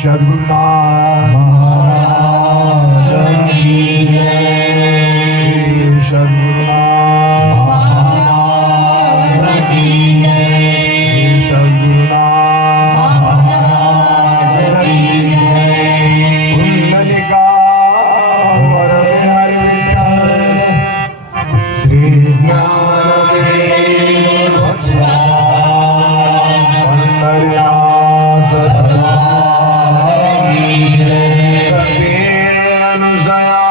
सद्गुरुनाथ महाराज की जय। सद्गुरुनाथ महाराज की जय। सद्गुरुनाथ महाराज की जय। कुंडलिका वरदे हरि विठ्ठल श्री ज्ञानदेव भगवान पंढरीनाथ सती अनुसया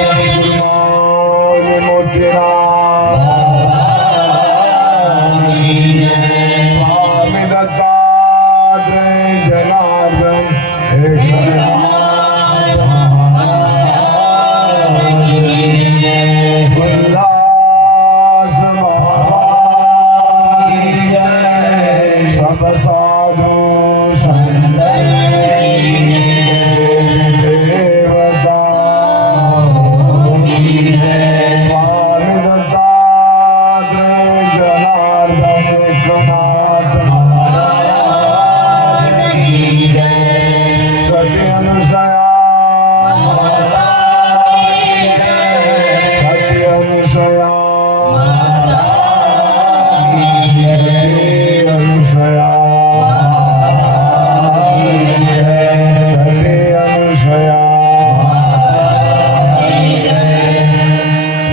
सद्गुरुनाथ मोतीराम स्वामी दत्तात्रेय जनार्दन उल्लास महाराज की जय। सब साधु संत देवता की जय। स्वामी दत्तात्रेय जनार्दन एकनाथ महाराज की जय। सती अनुसया सती अनुसया सती अनुसया सती अनुसया।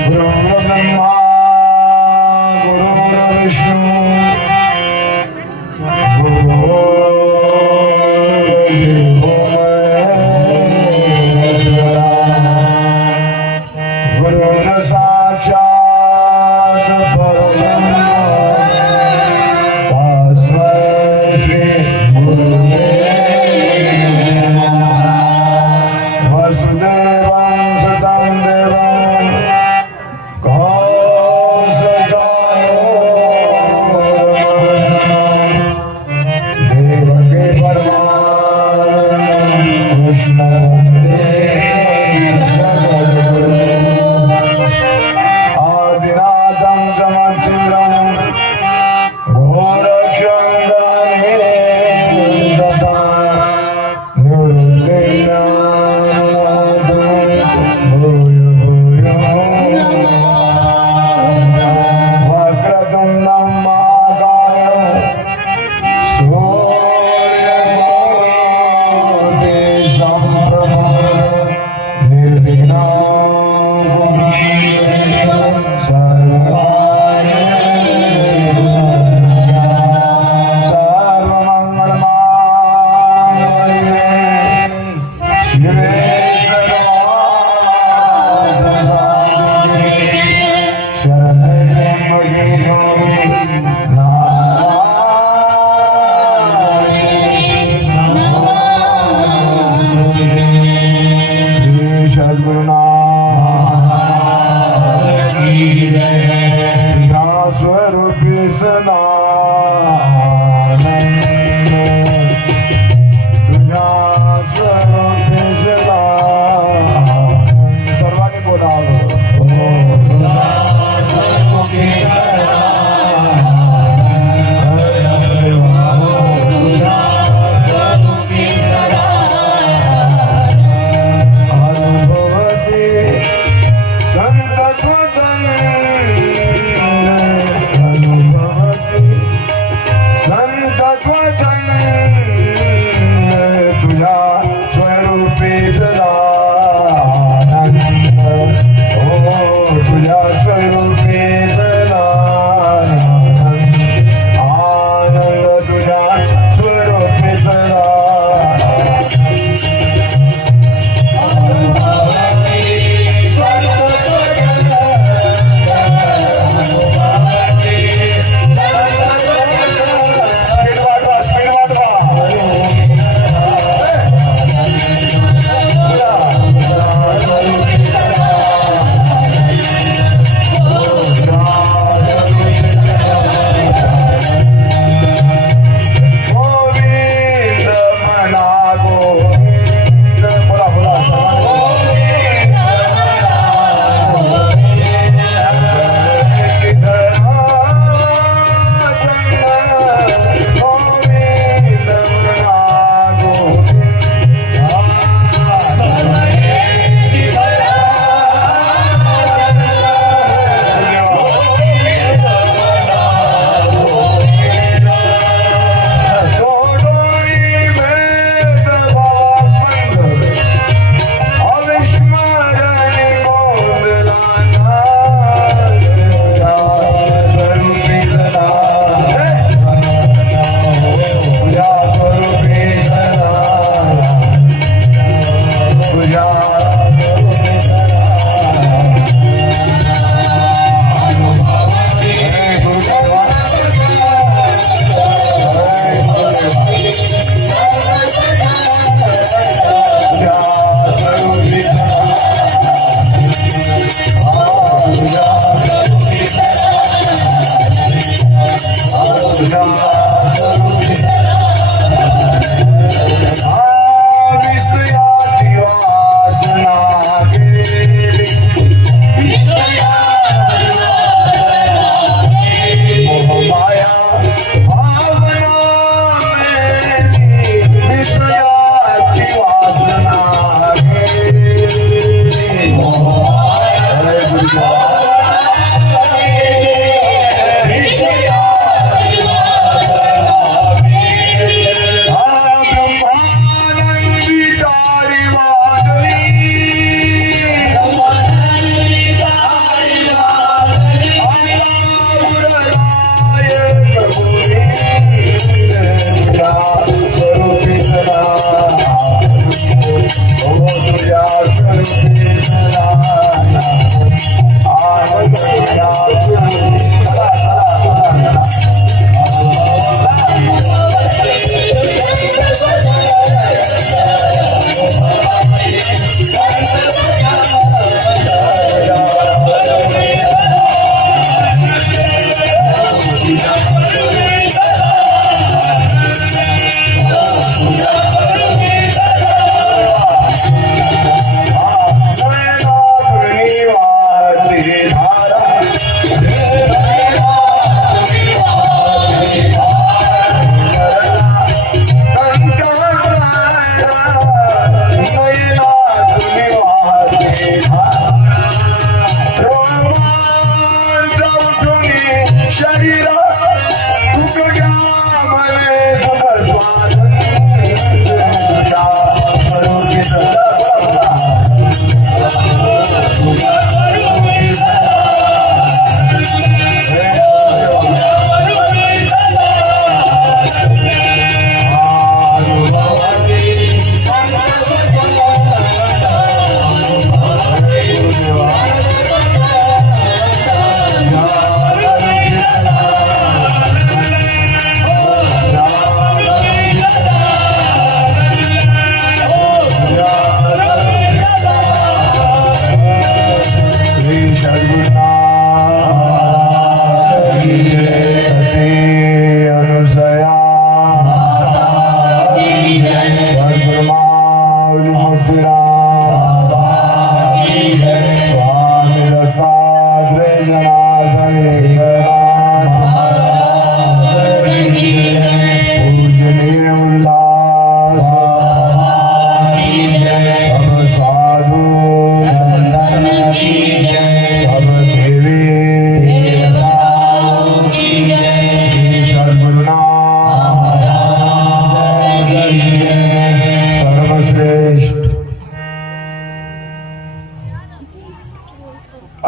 गुरुर्ब्रह्मा गुरुर्विष्णु गुरुर्देवो महेश्वरा गुरुर् साक्षात् परब्रह्म तस्मै श्री गुरुवे नमः। वसुदेवं सुतं देवं कंसचानूरमर्दनं देवकी परमानन्दं कृष्णं वन्दे जगद्गुरुम्।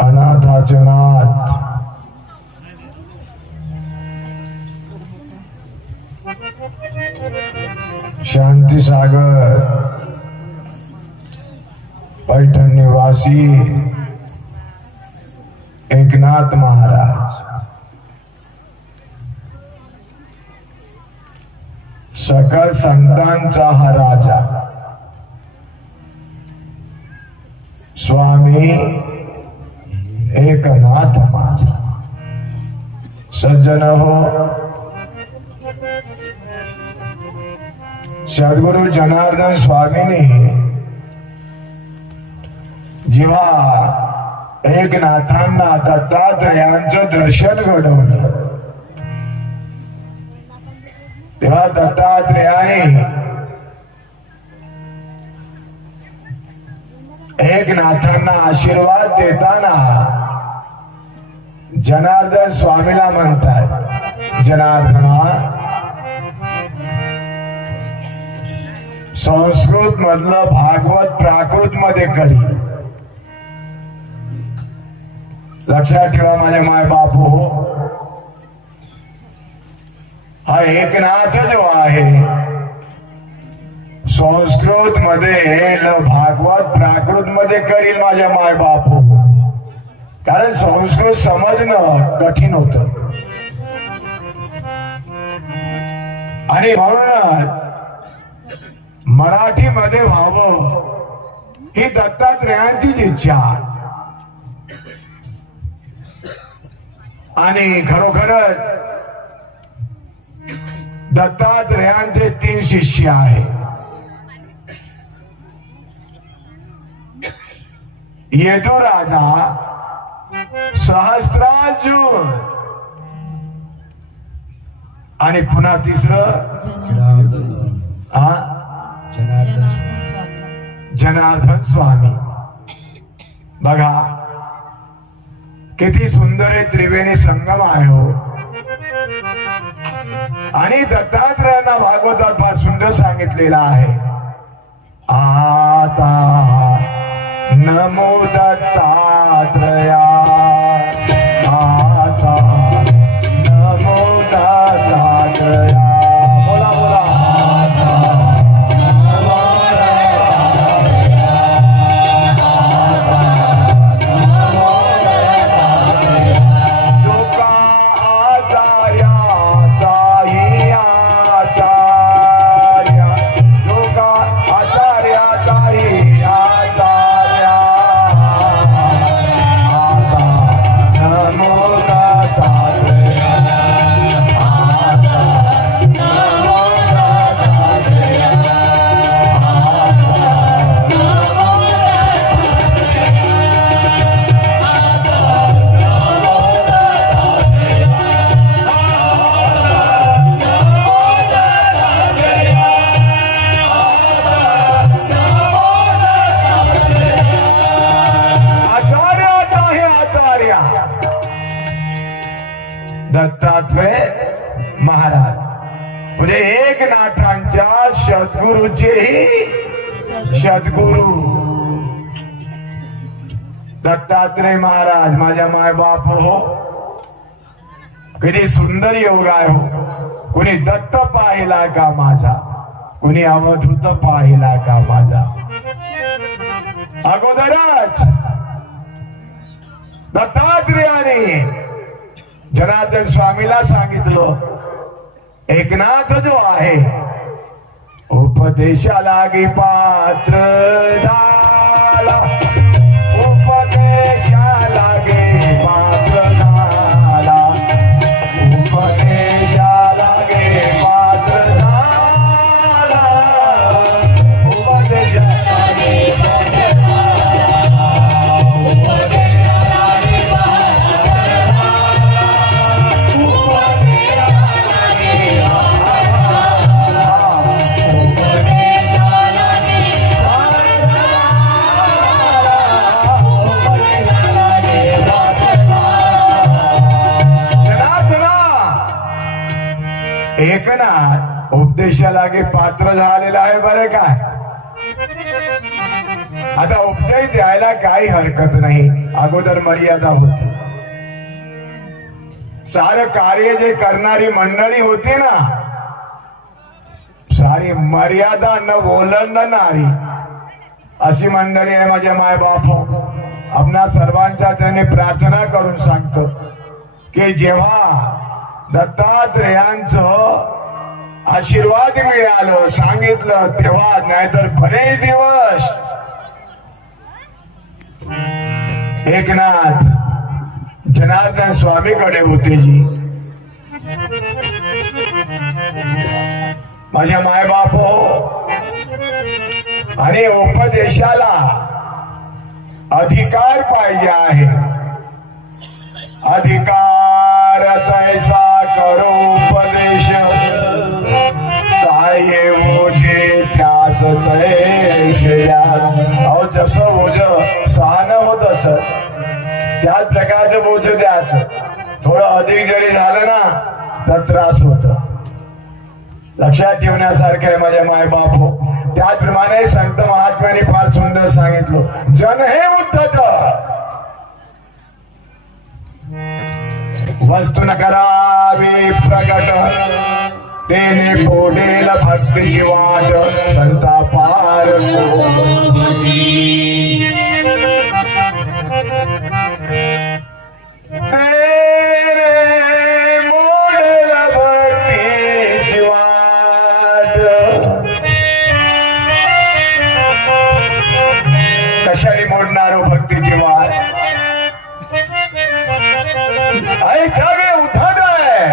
अनाथाचे नाथ शांती सागर पैठण निवासी एकनाथ महाराज सकल संतांचा हा राजा स्वामी एकनाथ माझा सज्जन हो सद्गुरु जनार्दन स्वामींनी जेव्हा एकनाथांना दत्तात्रयांचं दर्शन घडवलं तेव्हा दत्तात्रयाने एकनाथांना आशीर्वाद देताना जनार्दन स्वामीला म्हणतात, जनार्दना संस्कृत मधलं भागवत प्राकृत मध्ये करी. लक्षात ठेवा माझे माय बापू, हा एकनाथ जो आहे संस्कृत मध्ये भागवत प्राकृत मध्ये करील माझ्या माय बापू, कारण संस्कृत समजणं कठीण होत आणि म्हणूनच मराठी मध्ये व्हावं ही दत्तात्रयांचीच इच्छा. आणि खरोखरच दत्तात्रयांचे 3 शिष्य आहे. यदुराजा, सहस्त्रार्जुन आणि पुन्हा तिसरं जनार्दन स्वामी. बघा किती सुंदर आहे त्रिवेणी संगम आहे हो. आणि दत्तात्रयांना भागवतात फार सुंदर सांगितलेला आहे. आता नमो दत्तात्रया, आता नमो दत्तात्रया. बोला बोला. दत्तात्रय महाराज म्हणजे एकनाथांच्या सद्गुरूचेही सद्गुरू दत्तात्रय महाराज. माझ्या माय बाप हो, किती सुंदर योग आहे हो. कुणी दत्त पाहिला का माझा, कुणी अवधूत पाहिला का माझा. अगोदरच दत्तात्रयाने जनार्दन स्वामीला सांगितलं, एकनाथ जो आहे उपदेशालागी पात्र झाला, उपदेशालागे पात्र झाला, उपदेशालागे पात्र झाला, उपदेशालागे पात्र झाला, उपदेशालागे एकनाथ उपदेशालागे पात्र झालेला आहे. बरं काय, आता उपदेश द्यायला काही हरकत नाही. अगोदर मर्यादा होती. सारं कार्य जे करणारी मंडळी होती ना, सारी मर्यादा न ओलांडणारी अशी मंडळी आहे. माझ्या माय बाप आपणा सर्वांच्या त्याने प्रार्थना करून सांगतो की जेव्हा दत्तात्रयांचं आशीर्वाद मिळालं सांगितलं तेव्हा, नाहीतर बरेच दिवस एकनाथ जनार्दन स्वामीकडे होते जी. माझ्या मायबाप आणि उपदेशाला अधिकार पाहिजे आहे. अधिकार तैसा करो उपदेश, साये ओझे त्यास तैसे द्या. अहो जसं ओझ सहान होत असत त्याच प्रकारचं बोझ द्यायचं. थोडं अधिक जरी झालं ना तर त्रास होत. लक्षात ठेवण्यासारखं आहे माझ्या मायबाप. त्याचप्रमाणे संत महात्म्याने फार सुंदर सांगितलं, जन हे उद्धत वस्तू न करावी प्रकट, तेने पोडेल भक्तीची वाट संता पार मोडेल भक्तीची वाट. कशाने मोडणार भक्तीची वाट. जग हे उद्धट आहे.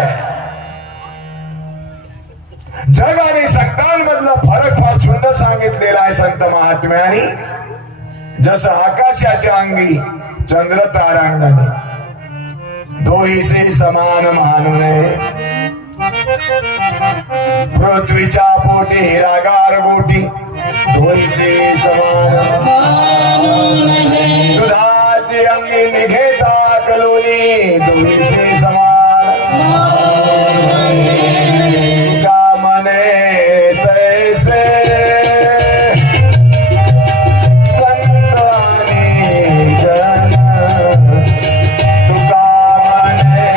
जग आणि संतांमधला फरक फार सुंदर सांगितलेला आहे संत महात्म्याने. जसं आकाशाच्या अंगी चंद्र तारांगणे, दोहीसे समान मानू नये. पृथ्वीच्या पोटी हिरागार गोटी, दोहीसे समान. दुधाची अंगी निघेता कलो दोन्ही दोन्हीचे समान तुका म्हणे तैसे संत आणि जन तुका म्हणे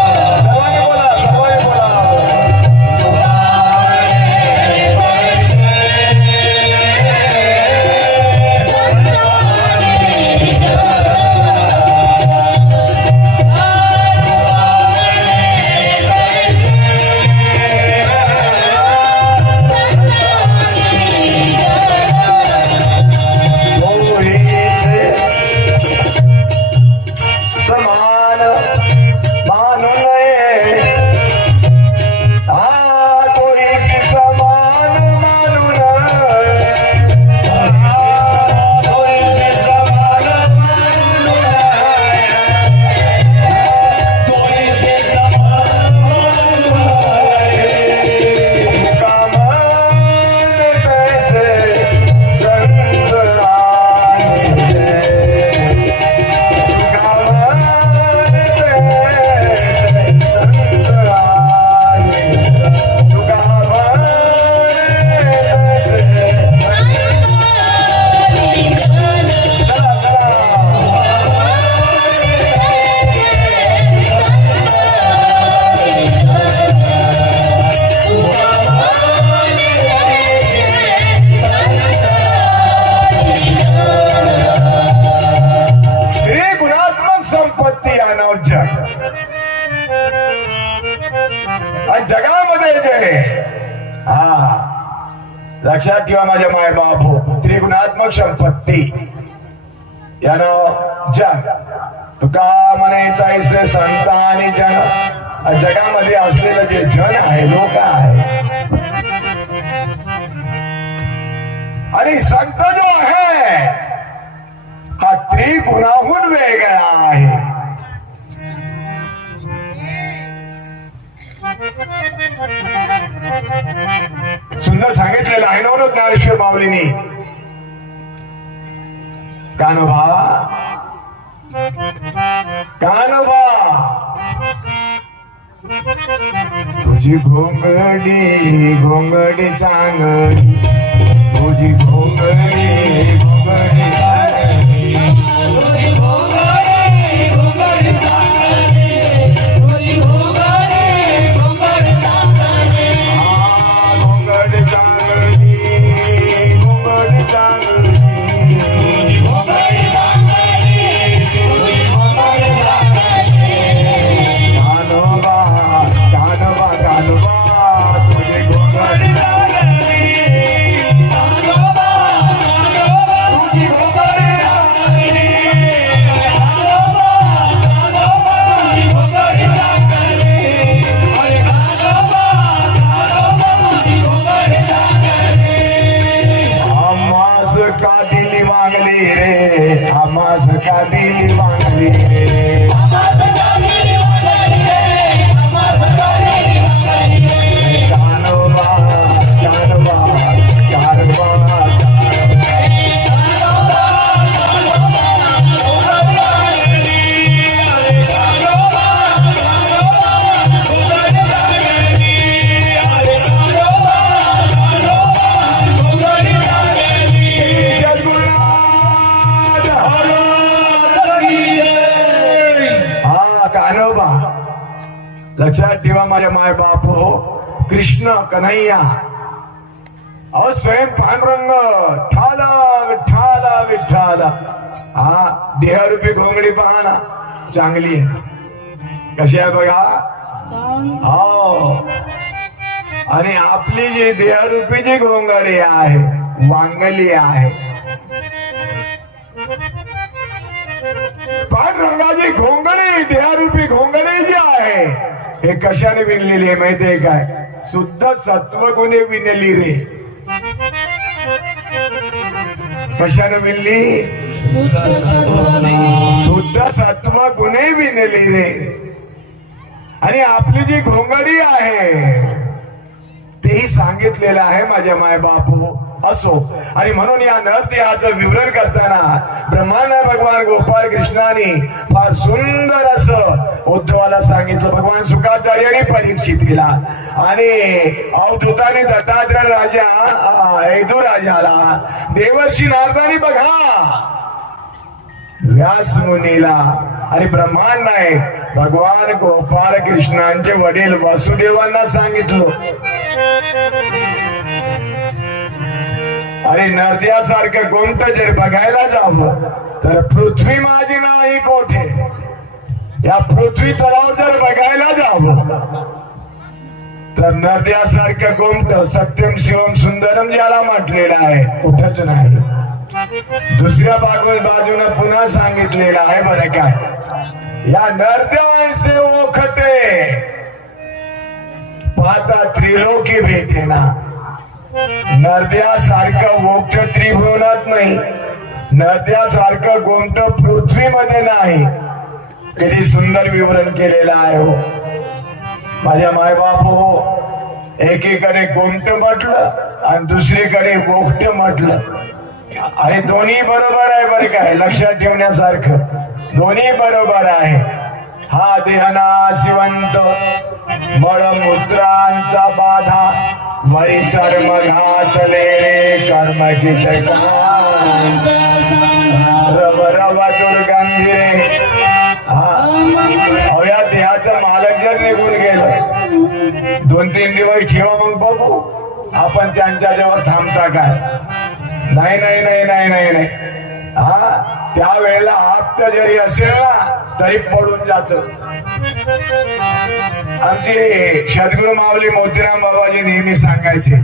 सर्वांनी बोला सर्वांनी बोला समान मानू नये हा कोणीशी समान मानू नये कोणीशी समान मानू नये कोणीशी समान मानू नये कामन कैसे संत आने गुणात्मक संपत्ती आणव जग आणि जगामध्ये जे हा लक्षात ठेवा माझ्या माय बापू त्रिगुणात्मक संपत्ती यानं जग तुका म्हणे तैसे संत आणि जन जगामध्ये असलेलं जे जन आहे लोक आहे आणि संत जो आहे हा त्रिगुणाहून वेगळा आहे सुंदर सांगितलेलं आहे ना ज्ञानेश्वर माऊलींनी कानोबा कानोबा तुझी घोंगडी घोंगडी चांगली तुझी घोंगडी घोंगडी चांगली तुझी घोंगडी घोंगडी चांगली तुझी घोंगडी घोंगडी चांगली हा घोंगडी चांगली घोंगडी चांगली तुझी घोंगडी चांगली तुझी घोंगडी चांगली कानोबा कानोबा कानोबा तुझी घोंगडी चांगली का दिली मागली रे आमास का दिली मागली रे कानोबा कानोबा कानोबा लक्षात ठेवा माझ्या माय बाप हो कृष्ण कन्हैया अहो स्वयं पांडुरंग ठाला विठ्ठाला विठ्ठाला हा देहरूपी घोंगडी पहा ना चांगली आहे कशी आहे बघा हो आणि आपली जी देहरूपी जी घोंगडी आहे वांगली आहे पांडुरंगाची घोंगडी देहरूपी घोंगडी जी आहे हे कशाने विणलेली आहे माहितीये काय शुद्ध सत्वगुणे विणली रे कशाने विणली शुद्ध सत्वगुणे विणली रे आणि आपली जी घोंगडी आहे तेही सांगितलेलं आहे माझ्या माय बापू असो. आणि म्हणून या नरदेहाचं विवरण करताना ब्रह्मांड भगवान गोपाल कृष्णाने फार सुंदर असं उद्धवाला सांगितलं, भगवान शुकाचार्याने परीक्षितीला, आणि अवधूताने दत्तात्रय राजा ऐदू राजाला, देवर्षी नारदाने बघा व्यास मुनीला, आणि ब्रह्मांड नाही भगवान गोपाल कृष्णांचे वडील वसुदेवांना सांगितलं. अरे नरद्यासारखं गोमट जर बघायला जावं तर पृथ्वी माझी नाही कोठे, या पृथ्वी तलाव जर बघायला जावं तर नरद्यासारखं गोमट सत्यम शिवम सुंदरम ज्याला म्हटलेलं आहे कुठंच नाही. दुसऱ्या बाजूनं पुन्हा सांगितलेलं आहे बरं काय, या नरद्यासे ओखटे पाहता त्रिलोकी भेटेना. नरद्यासारखं ओठ त्रिभुवनात नाही, नरद्यासारखं गोमट पृथ्वीमध्ये नाही. किती सुंदर विवरण केलेलं आहे हो माझ्या मायबाप हो. एकीकडे गोमट म्हटलं आणि दुसरीकडे ओठ म्हटलं, आणि दोन्ही बरोबर आहे बरं काय, लक्षात ठेवण्यासारखं दोन्ही बरोबर आहे. हा देहनाशिवंत मळमूत्रांचा बाधा, वरी चर्म घातले रे कर्म कीटकांत, रव रव दुर्गंधी रे. हा या देहाचं मालक जर निघून गेलं 2-3 दिवस ठेवा, मग बघू आपण त्यांच्या जवळ थांबता काय. नाही नाही नाही नाही नाही नाही, हा त्यावेळेला आप्त जरी असेल ना तरी पडून जात. आमचे सद्गुरु माऊली मोतीराम बाबाजी नेहमी सांगायचे,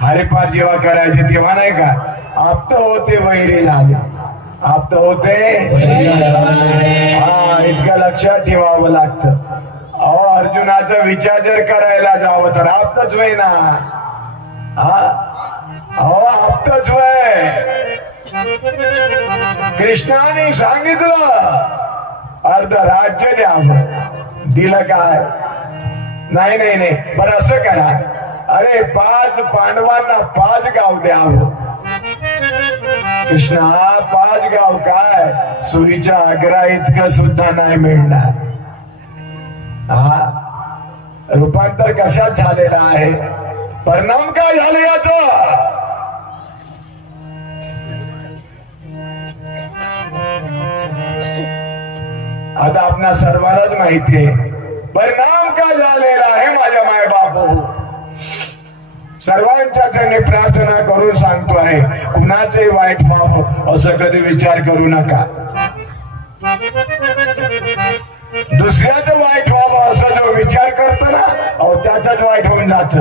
हरिपाठ जेव्हा करायचे तेव्हा नाही का, आप्त होते वैरी झाले, आप्त होते. हा इतकं लक्षात ठेवावं लागतं. अहो अर्जुनाचा विचार जर करायला जावं तर आप्तच होय ना. हा अहो आप्तच होय. कृष्णाने सांगितलं अर्ध राज्य द्यावं, दिलं काय. नाही नाही नाही, बरं असं करा, अरे 5 पांडवांना 5 गाव द्यावं. कृष्णा 5 गाव काय, सुईच्या आग्रा इतकं सुद्धा नाही मिळणार. हा रूपांतर कशात झालेला आहे, परिणाम काय झाले याचं. आता आपणा सर्वांनाच माहिती आहे परिणाम काय झालेला आहे. माझ्या मायबाप सर्वांच्या त्यांनी प्रार्थना करून सांगतो आहे, कुणाचे वाईट व्हावं असं कधी विचार करू नका. दुसऱ्याचं वाईट व्हावं असं जो विचार करतो ना, अहो त्याचाच वाईट होऊन जात.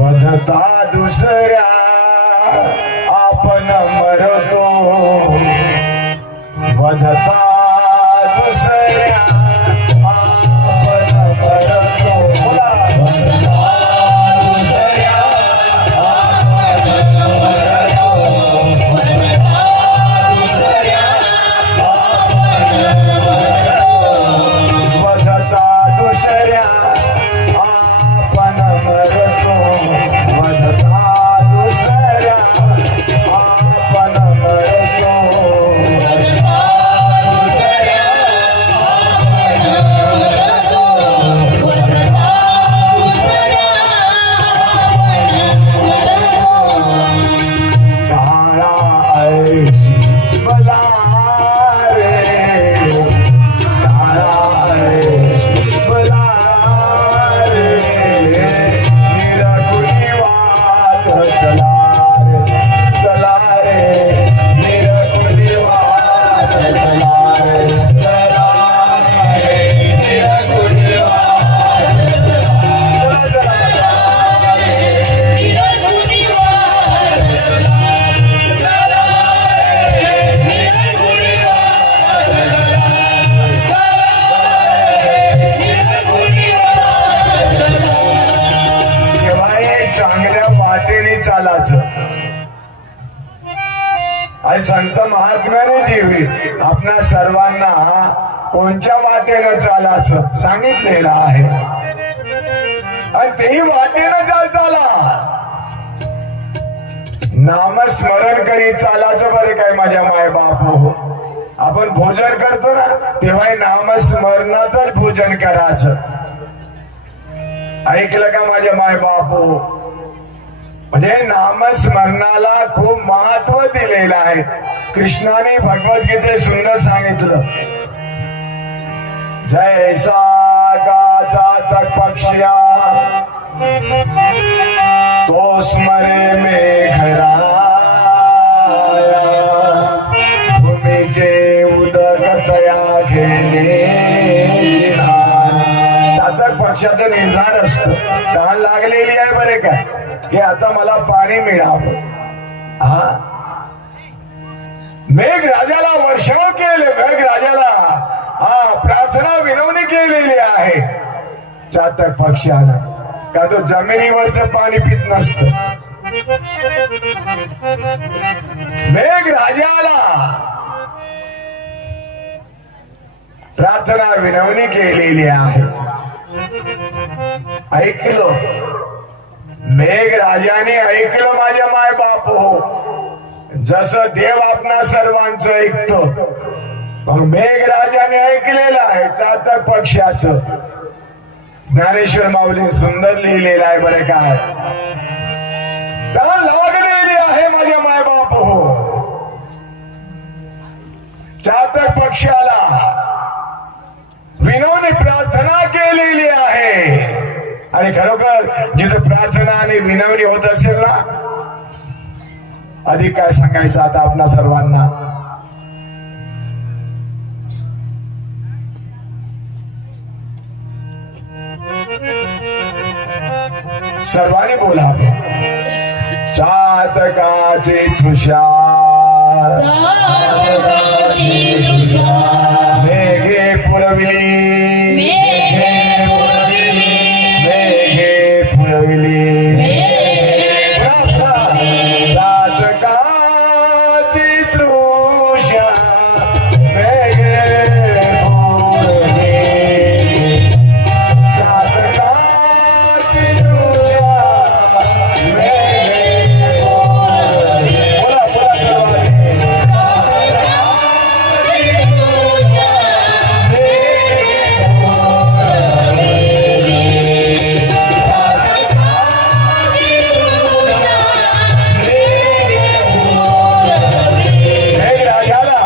वधता दुसऱ्या आपण मरतो, वधता दुसऱ्या आपण मरतो, आणि संत महात्म्याने जीवी आपणा सर्वांना कोणत्या वाटेनं चालायचं सांगितलेलं आहे, आणि तेही वाटेनं चालताला. नामस्मरण करी चालायचं बरे काय माझ्या माय बाप हो. आपण भोजन करतो ना तेव्हा नामस्मरणातच भोजन करायचं. ऐकलं का माझ्या माय बाप हो. म्हणजे नामस्मरणाला खूप महत्व दिलेलं आहे. कृष्णाने भगवद्गीतेत सुंदर सांगितलं, जैसा गाचा तक पक्ष्या तो स्मरे मेघराया भूमीचे उदक तया घेणे. चातक पक्षाचं निर्धार असतं, तहान लागलेली आहे बरे का की आता मला पाणी मिळावं. हा मेघराजाला वर्षाव केले, मेघराजाला प्रार्थना विनवणी केलेली आहे चातक पक्षानं. का तो जमिनीवरचं पाणी पित नसत. मेघराजाला प्रार्थना विनवणी केलेली आहे. ऐकलं मेघराजाने, ऐकलं माझ्या माय बाप हो. जसं देव आपणा सर्वांचं ऐकतो, मग मेघराजाने ऐकलेलं आहे चातक पक्षाचं. ज्ञानेश्वर माऊली सुंदर लिहिलेलं आहे बरे काय. तहान लागलेली आहे माझ्या माय बाप हो. चातक पक्षाला विनवणी प्रार्थना केलेली आहे. आणि खरोखर जिथे प्रार्थना आणि विनवणी होत असेल ना, अधिक काय सांगायचं आता आपणा सर्वांना. सर्वांनी बोला, चातकाची तृषा मेघे पुरविली, मेघे पुरविली. चातकाची तृषा मेघे पुरविली. चातकाची तृषा मेघे पुरविली. बोला बोला मेघराजाला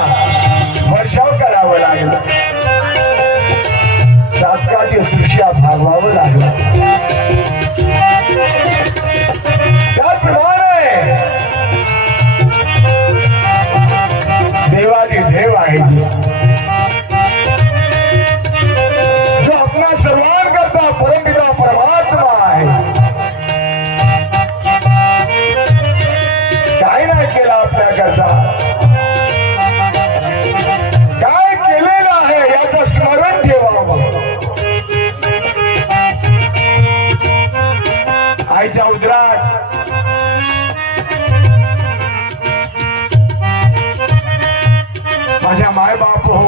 वर्षाव करावं लागलं, चातकाची तृषा भागवावं लागलं. त्याचप्रमाणे देवादिदेव आहे जो आपणा सर्वांकरता परमपिता परमात्मा आहे. काय नाही केलं आपल्याकरता, काय केलेलं आहे याचं स्मरण ठेवावं. आईच्या उदरात माझ्या माय बाप हो,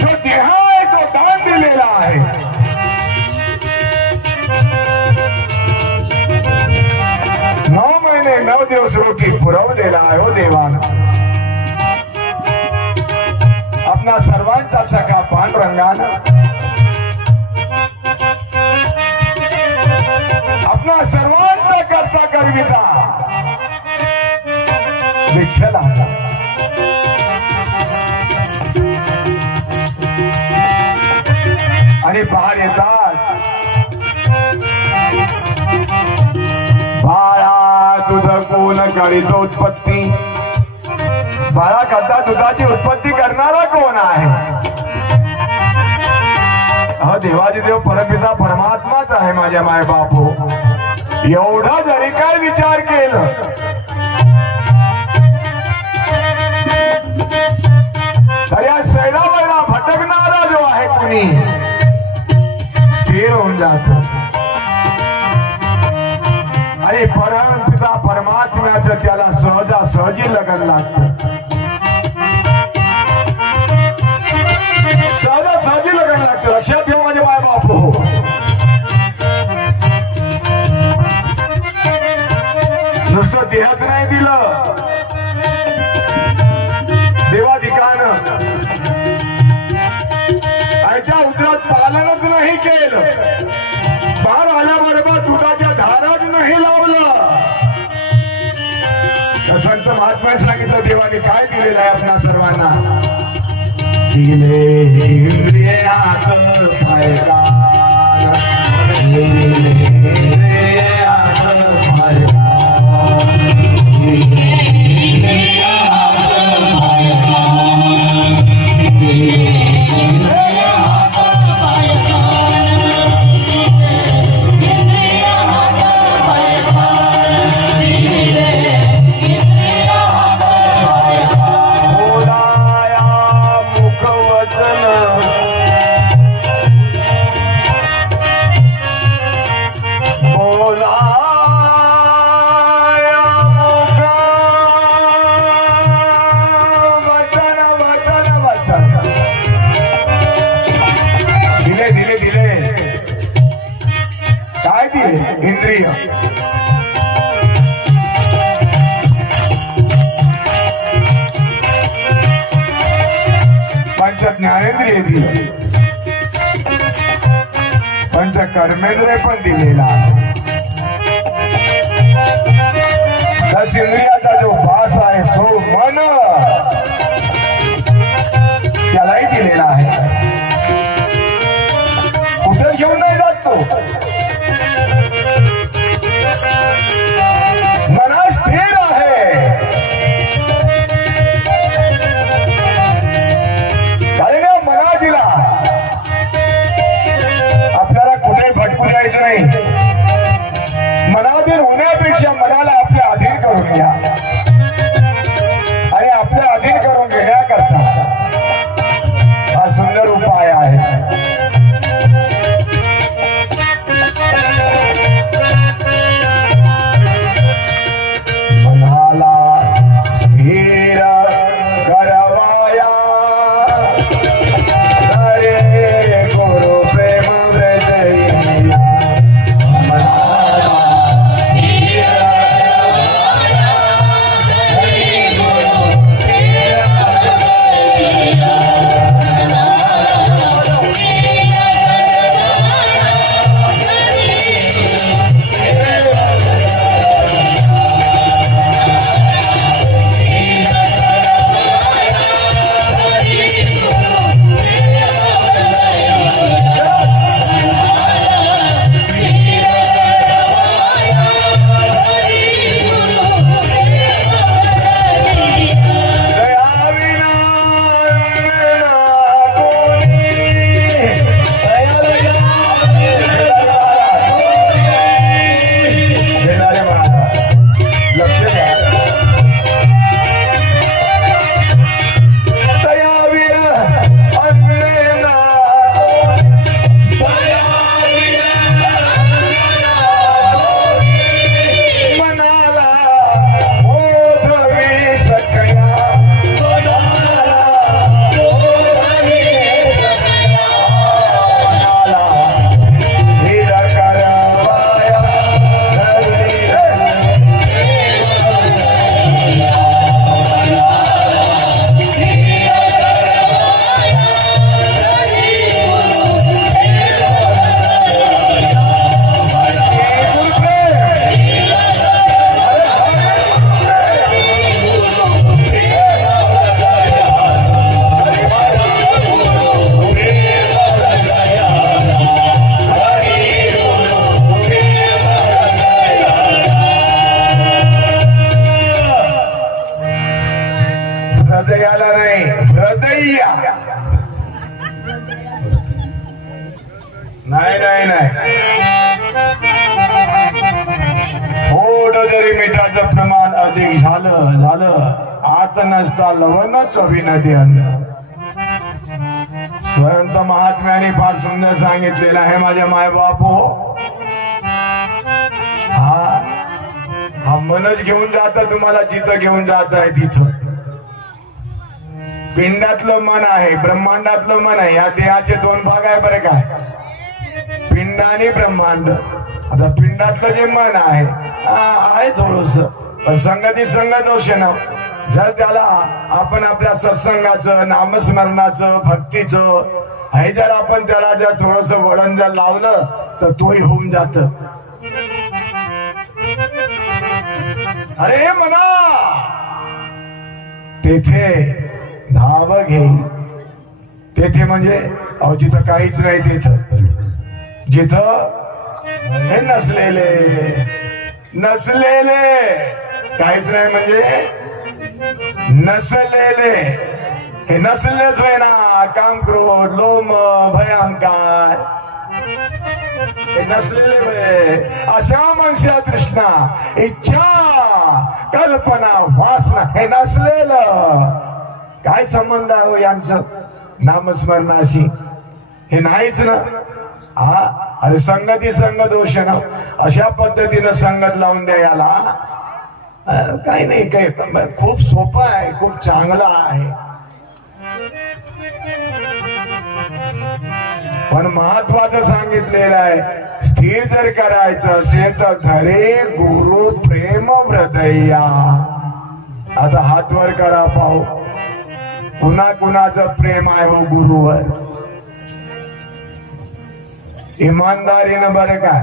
जो देह आहे तो दान दिलेला आहे. 9 महिने 9 दिवस रोटी पुरवलेला आहे हो देवानं. आपणा सर्वांचा सखा पांडुरंगानं, आपणा सर्वांचा करता करविता विठ्ठल आहे. आणि बाहेर येतात, बाळा तुझं कोण करीत उत्पत्ती. बाळा करता दुधाची उत्पत्ती करणारा कोण आहे. देवादिदेव परमपिता परमात्माच आहे माझ्या माय बाप हो. एवढा जरी काय विचार केलं तर या शैलावरला भटकणारा जो आहे कुणी स्थिर होऊन जातो. आणि परमपिता परमात्म्याचं त्याला सहजासहजी लगन लागतं. सहजासहजी लगन लागतं. लक्षात ठेवा माझे माय बाप हो. देहच नाही दिलं देवाधिकानं, आईच्या उदरात पालनच नाही केलं, बाळ आल्याबरोबर दुधाच्या धाराच नाही लावलं. संत महात्मा सांगितलं देवाने काय दिलेलं आहे आपणा सर्वांना. दिले इंद्रियात फायदा, इंद्रिय. पंच ज्ञानेंद्रिय दिलं, पंच कर्मेंद्रिय पण दिलेला. 10 इंद्रियाचा जो वास आहे सो मन त्यालाही दिलेला आहे. कुठे घेऊन नाही जात तो, मना स्थिर आहे. कारण मना दिला आपल्याला कुठे भटकू द्यायचं नाही. मनाधीन होण्यापेक्षा मनाला आपल्या अधीन करून घ्या आणि आपल्या अधीन करून घेण्याकरता हा सुंदर उपाय आहे. हृदयाला नाही, हृदय नाही नाही नाही. थोड जरी मिठाचं प्रमाण अधिक झालं आत नसता लवण चवीनदी अन्न. संत महात्म्याने फार सुंदर सांगितलेलं आहे माझ्या मायबाप हो. हा मनच घेऊन जात तुम्हाला जिथं घेऊन जायचं आहे तिथं. पिंडातलं मन आहे, ब्रह्मांडातलं मन आहे. या देहाचे 2 भाग आहे बरे काय, पिंड आणि ब्रह्मांड. आता पिंडातलं जे मन आहे थोडस पण संगती संग दोष आहे ना. जर त्याला आपण आपल्या सत्संगाचं, नामस्मरणाचं, भक्तीचं हे जर आपण त्याला जर थोडस वळण जर लावलं तर तोही होऊन जात. अरे म्हणा तेथे धाव घेईल. तेथे म्हणजे अहो जिथं काहीच नाही, तिथं जिथं हे नसलेले काहीच नाही म्हणजे नसलेले. हे नसलेच होय ना. काम, क्रोध, लोम, भयंकार हे नसलेले होय. अशा मनस्या, तृष्णा, इच्छा, कल्पना, वासना हे नसलेलं. काय संबंध आहे हो यांचं नामस्मरणाशी? हे नाहीच ना. हा अरे संगती संग दोष ना. अशा पद्धतीनं संगत लावून द्या याला. काही नाही, काही खूप सोपं आहे, खूप चांगला आहे. पण महत्वाचं सांगितलेलं आहे. स्थिर जर करायचं असेल तर धरे गुरु प्रेम हृदया. आता हात वर करा, पाहू कुणा कुणाचं प्रेम आहे हो गुरुवर. इमानदारीनं बरं काय,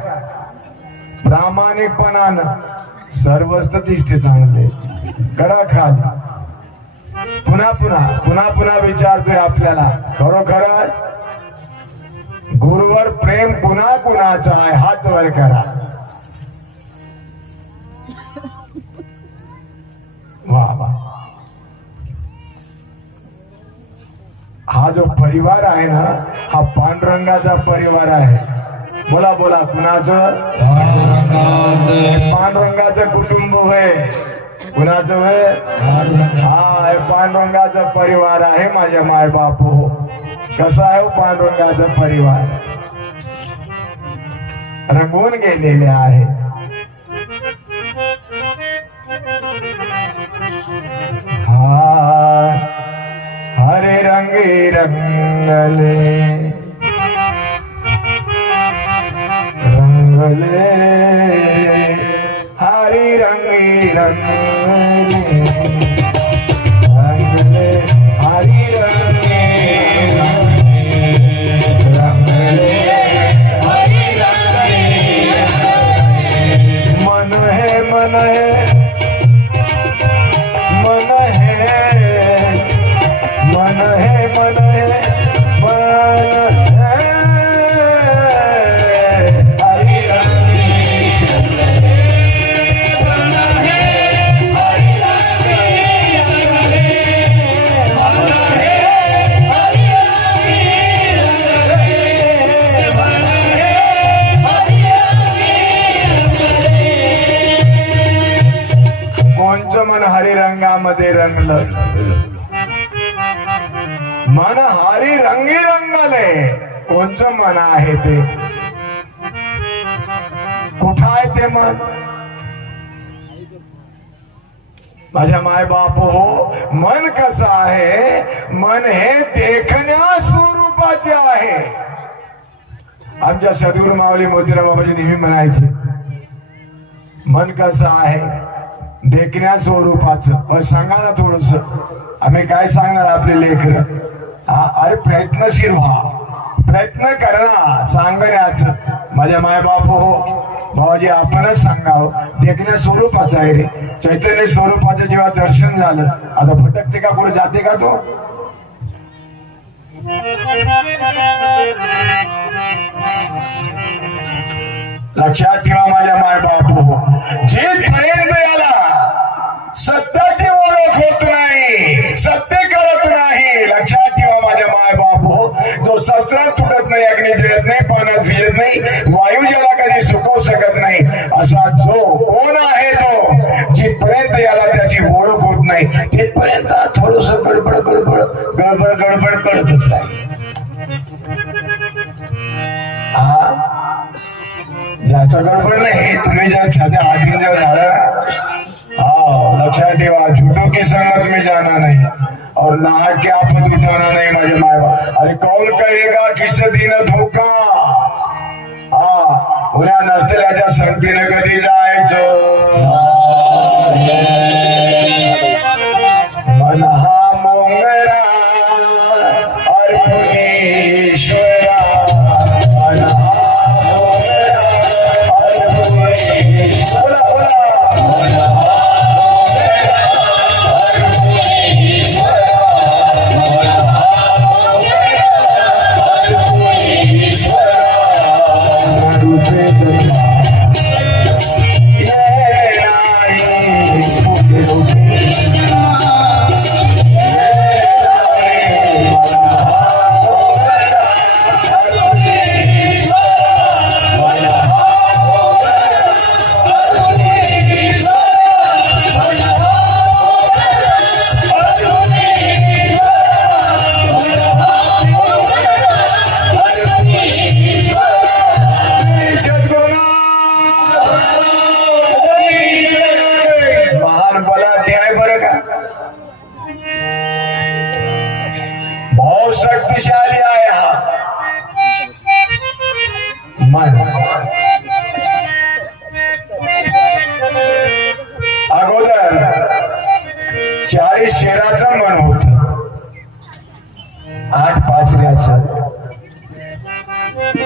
प्रामाणिकपणानं सर्वच दिसते चांगले. करा खाली. पुन्हा विचारतोय आपल्याला, खरोखर गुरुवर प्रेम कुणा कुणाचं आहे? हात वर करा. वा वा. हा जो परिवार आहे ना, हा पांडुरंगाचा परिवार आहे. बोला बोला, कुणाचं? पांडुरंगाचं कुटुंब होय. कुणाचं होय? हा, पांडुरंगाचा परिवार आहे. माझ्या माय बाप हो. कसा आहे पांडुरंगाचा परिवार? रंगून गेलेले आहे. हा हरे रंगे रंगले रंगले हरे रंगे रंगले रंगले हरे रंगे रंगले हरे रंगे. मन है मन है मन है मन है मन है मन है हरि रंगे मन है हरि रंगे मन है हरि रंगे मन है हरि रंगे. कोणचं मन हरिरंगामध्ये रंगलं? मन हरी रंगी रंगले. कोणचं मन आहे ते? कुठं आहे ते मन? माझ्या माय बाप हो, मन कसं आहे? मन हे देखण्या स्वरूपाचे आहे. आमच्या सद्गुरू माऊली मोतीराम बाबाजी नेहमी म्हणायचे, मन कसं आहे? देखण्या स्वरूपाचं. सांगा ना थोडस. आम्ही काय सांगणार आपले लेकर? अरे प्रयत्नशील व्हा, प्रयत्न करा सांगण्याचं. माझ्या माय बाप हो, बाबाजी आपणच सांगावं. देखण्या स्वरूपाचं आहे रे. चैतन्य स्वरूपाचं जेव्हा दर्शन झालं, आता भटकते का? कुठे जाते का तो? लक्षात ठेवा माझ्या माय बाप हो, जिथपर्यंत याला सत्याची ओळख होत नाही, सत्य कळत नाही. लक्षात ठेवा माझ्या माय बाप हो, जो शस्त्रात तुटत नाही, अग्नी जिरत नाही, पाण्यात भिजत नाही, वायू ज्याला कधी सुकवू शकत नाही, असा जो कोण आहे तो, जिथपर्यंत याला त्याची ओळख होत नाही तिथपर्यंत थोडस गडबड गडबड गडबड गडबड कळतच नाही. जास्त गडबड नाही. तुम्ही जर छात्या आधी जर झालं, लक्षात ठेवा, झूठों की संगत में जाना नहीं और नाहक के आफत उठाना नहीं. माझे माय बाप, अरे कौन कहेगा किस दिन धोका? उन्हा नसलेल्याच्या संगतीने कधी जायचं?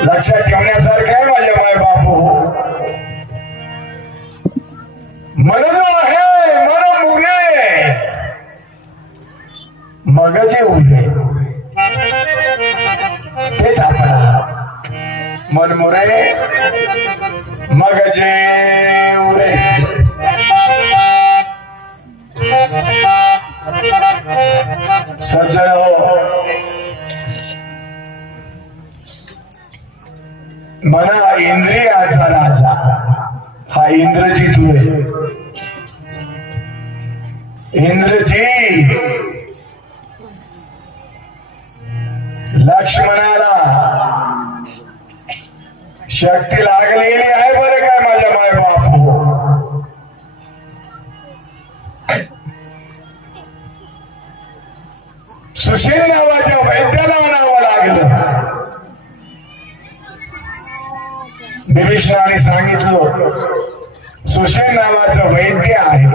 लक्षात ठेवण्यासारखं आहे माझ्या माय बापू. मन जो आहे मन मुरे मग जे उरे तेच आपण मन मुरे मग जे उरे. सज्जन हो, मना इंद्रियाचा राजा हा इंद्रजित होय. इंद्रजी लक्ष्मणाला शक्ती लागलेली आहे बरं काय माझ्या माय बापू. सुशील नावाच्या वैद्याला म्हणावं लागलं. विभीषणाने सांगितलं सुशील नावाचं वैद्य आहे,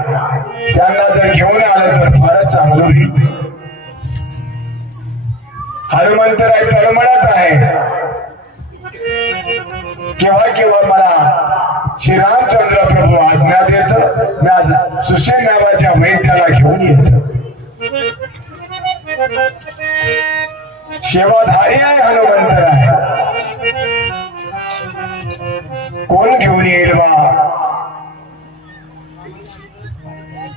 त्यांना जर घेऊन आलं तर फारच चांगलं होईल. हनुमंतराय तळमळत आहे. केव्हा केव्हा मला श्रीरामचंद्र प्रभू आज्ञा देत, मी आज सुशील नावाच्या वैद्याला घेऊन येत. सेवाधारी आहे हनुमंतराय. कोण घेऊन येईल बा.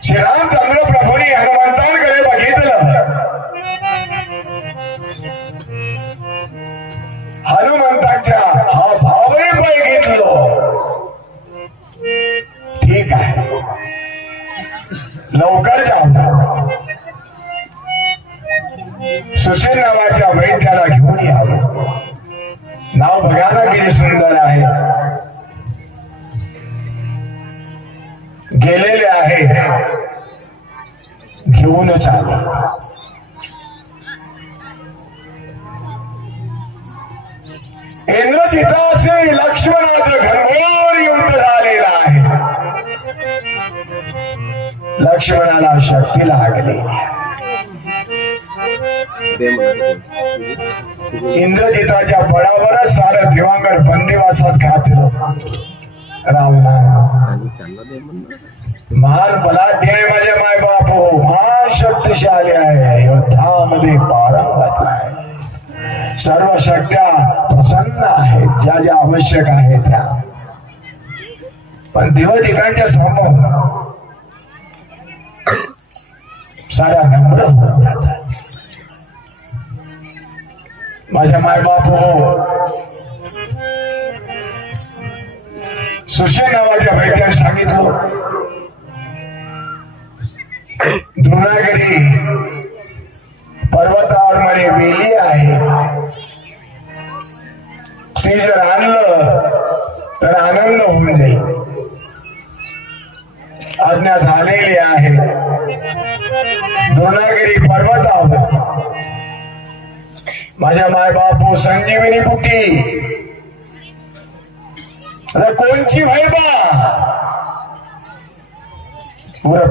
श्रीरामचंद्र प्रभूंनी हनुमंतांकडे बघितलं. हनुमंतांच्या हा भावही बघितलो. ठीक आहे, लवकर जाऊ. सुशील नावाच्या वैद्याला घेऊन यावं. नाव बघा ना किती सुंदर आहे. गेलेले आहे, घेऊनच आले. इंद्रजिताशी लक्ष्मणाचं घनघोर युद्ध झालेलं आहे. लक्ष्मणाला शक्ती लागलेली आहे. इंद्रजिताच्या बळावरच सारं दिवांगड बंदिवासात घातलं. रावणा महान बलाढ्य आहे माझे माय बापू. महान शक्तिशाली आहे. युद्धामध्ये पारंगत आहे. सर्व शक्त्या प्रसन्न आहेत, ज्या ज्या आवश्यक आहे त्या. पण देवदिकांच्या समोर साऱ्या नम्र होऊन जातात. माझ्या माय बापू, सुशील नावाच्या वैद्याने सांगितलं द्रोणागिरी पर्वतावर म्हणे वेली आहे, ती जर आणलं तर आनंद होऊन जाईल. आज्ञा झालेली आहे. द्रोणागिरी पर्वतावर माझ्या माय बापू संजीवनी बुटी कोणची भाई बा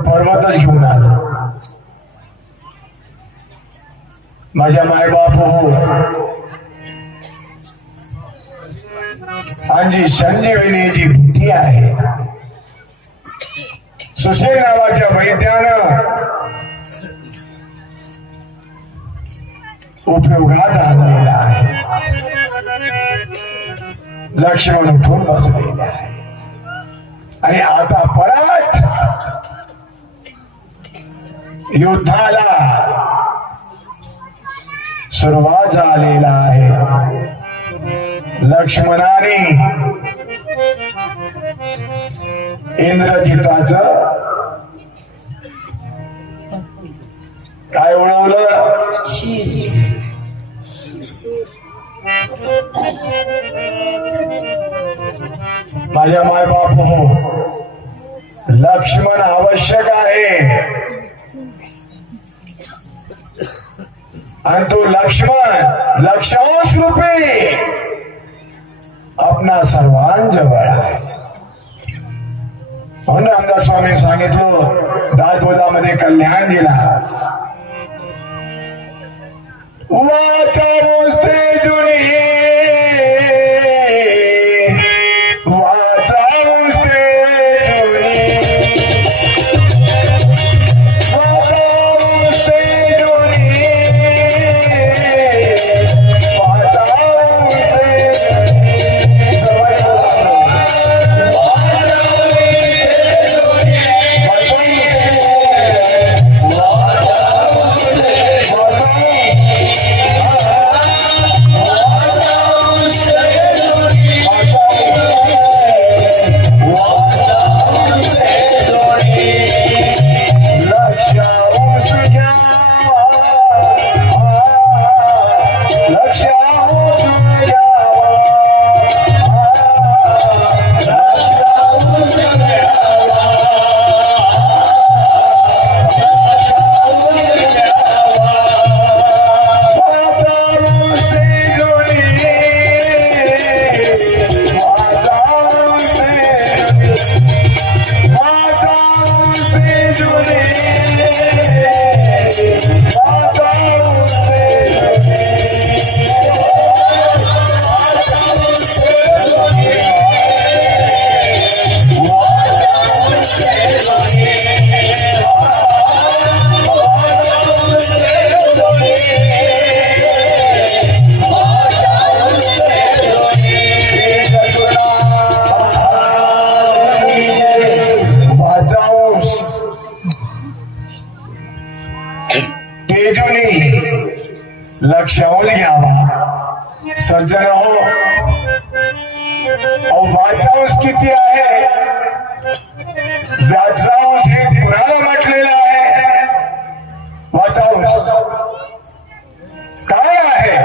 पर्वतच घेऊन आलं. माझ्या माय बापू आणि संजीवनीची बुटी आहे. सुशील नावाच्या वैद्यानं उपयोगात आणलेला आहे. लक्ष्मण उठून बसलेले आहे आणि आता परत युद्धाला सुरुवात झालेला आहे. लक्ष्मणाने इंद्रजिताच काय उडवलं. माझ्या माय बापू, लक्ष्मण आवश्यक आहे आणि तो लक्ष्मण लक्षांश रूपी आपणा सर्वांजवळ आहे. म्हणून रामदास स्वामी सांगितलं दासबोधामध्ये कल्याणजीला वाचा जुनी लक्षावून घ्यावा. सज्जन हो, वाचांश किती आहे, व्याजांश हे कुणाला म्हटलेलं आहे? वाचांश काय आहे?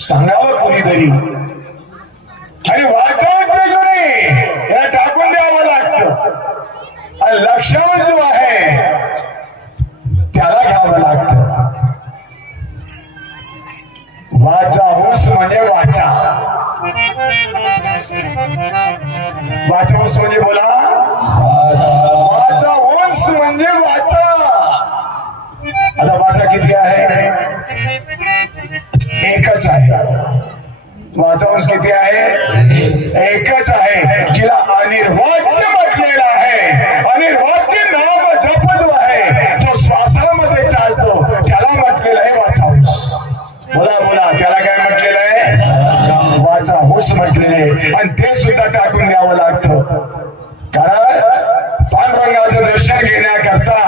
सांगावं कोणीतरी. आणि वाचांश जो नाही याला टाकून द्यावं लागतं. आणि लक्षांश जो आहे त्याला घ्यावं लागतं. वाचांश म्हणजे वाचा. वाचांश म्हणजे बोला, वाचांश म्हणजे वाचा. आता वाचा किती आहे? एकच आहे. वाचांश किती आहे? एकच आहे. जिला अनिर्वाच्य म्हटलेला आहे. अनिर्वाच्य नाम जपत आहे, तो श्वासामध्ये चालतो, त्याला म्हटलेलं आहे वाचांश. बोला बोला, त्याला काय म्हटलेलं आहे? वाचांश म्हटलेलं आहे. आणि ते सुद्धा टाकून द्यावं लागतं. कारण पांडुरंगाचं दर्शन घेण्याकरता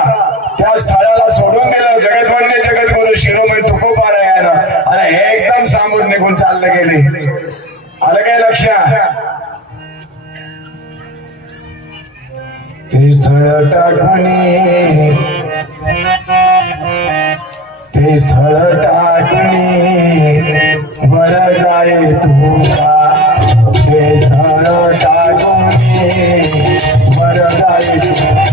त्या स्थळाला सोडून दिलं जगतवंदे जगद्गुरु शिरोमणी तुकोबारायानं. आणि हे एकदम सांगून निघून चालले गेले. आलं काय लक्षात? ते स्थळ टाकूने, ते स्थळ टाकूने वर जाय तुका. ते स्थळ टाकूने वर जाय तुका.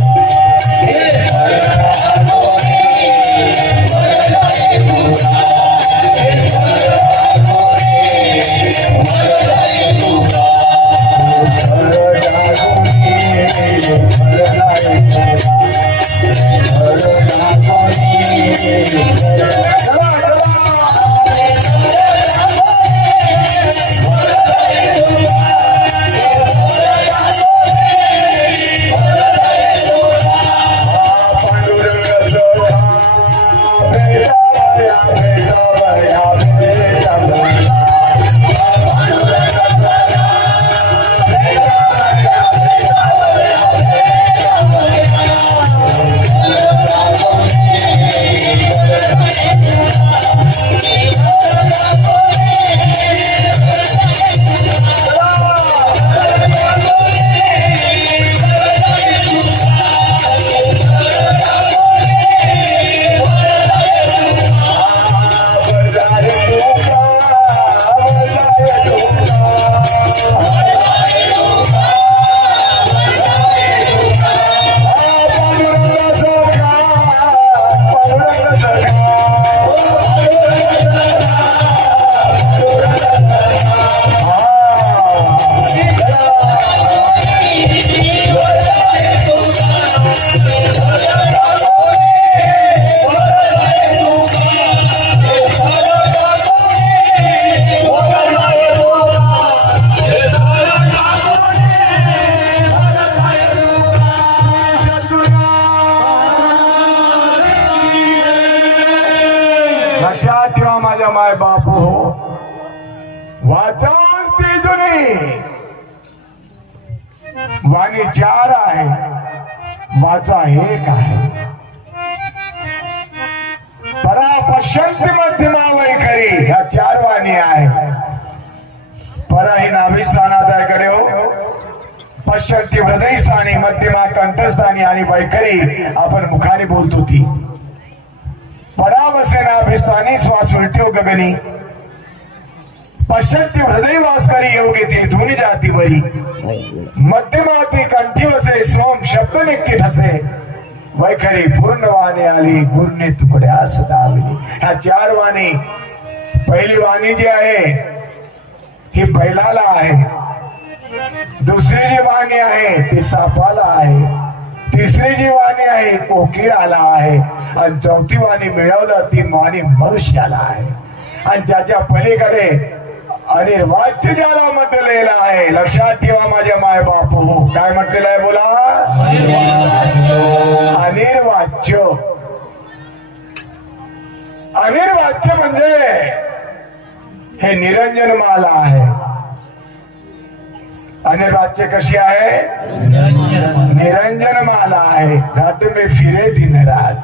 लक्षात ठेवा माझ्या माय बाप हो. वाचांश तेजुनी वाणी चार आहे, वाचा एक आहे. परा पश्यंती मध्यमा वैखरी ह्या चार वाणी आहे. परा ही नाभिस्थानात आहे कडे हो. पश्यंती हृदयस्थानी, मध्यमा कंठस्थानी आणि वैखरी आपण मुखाने बोलतो ती. परावसे नाभिस्थानी श्वास उलट्यो गगनी. पश्यंती हृदय वास करी योगी ते धुनी जाती बरी. मध्यमाती कंठी वसे सोम शब्द निघती ठसे. वैखरी पूर्ण वाणी आली गुरुने तुकड्यास दाविली. ह्या चार वाणी. पहिली वाणी जी आहे ही बैलाला आहे. दुसरी जी वाणी आहे ती सापाला आहे. तिसरी जी वाणी आहे कोकिळाला आहे. आणि चौथी वाणी मिळवलं ती वाणी मनुष्याला आहे. आणि ज्याच्या पलीकडे अनिर्वाच्य ज्याला म्हटलेलं आहे. लक्षात ठेवा माझ्या माय बाप हो. काय म्हटलेलं आहे बोला? अनिर्वाच्य. अनिर्वाच्य म्हणजे हे निरंजन माला आहे. आणि राज्य कशी आहे? निरंजन माला आहे. घाट में फिरे दिन रात.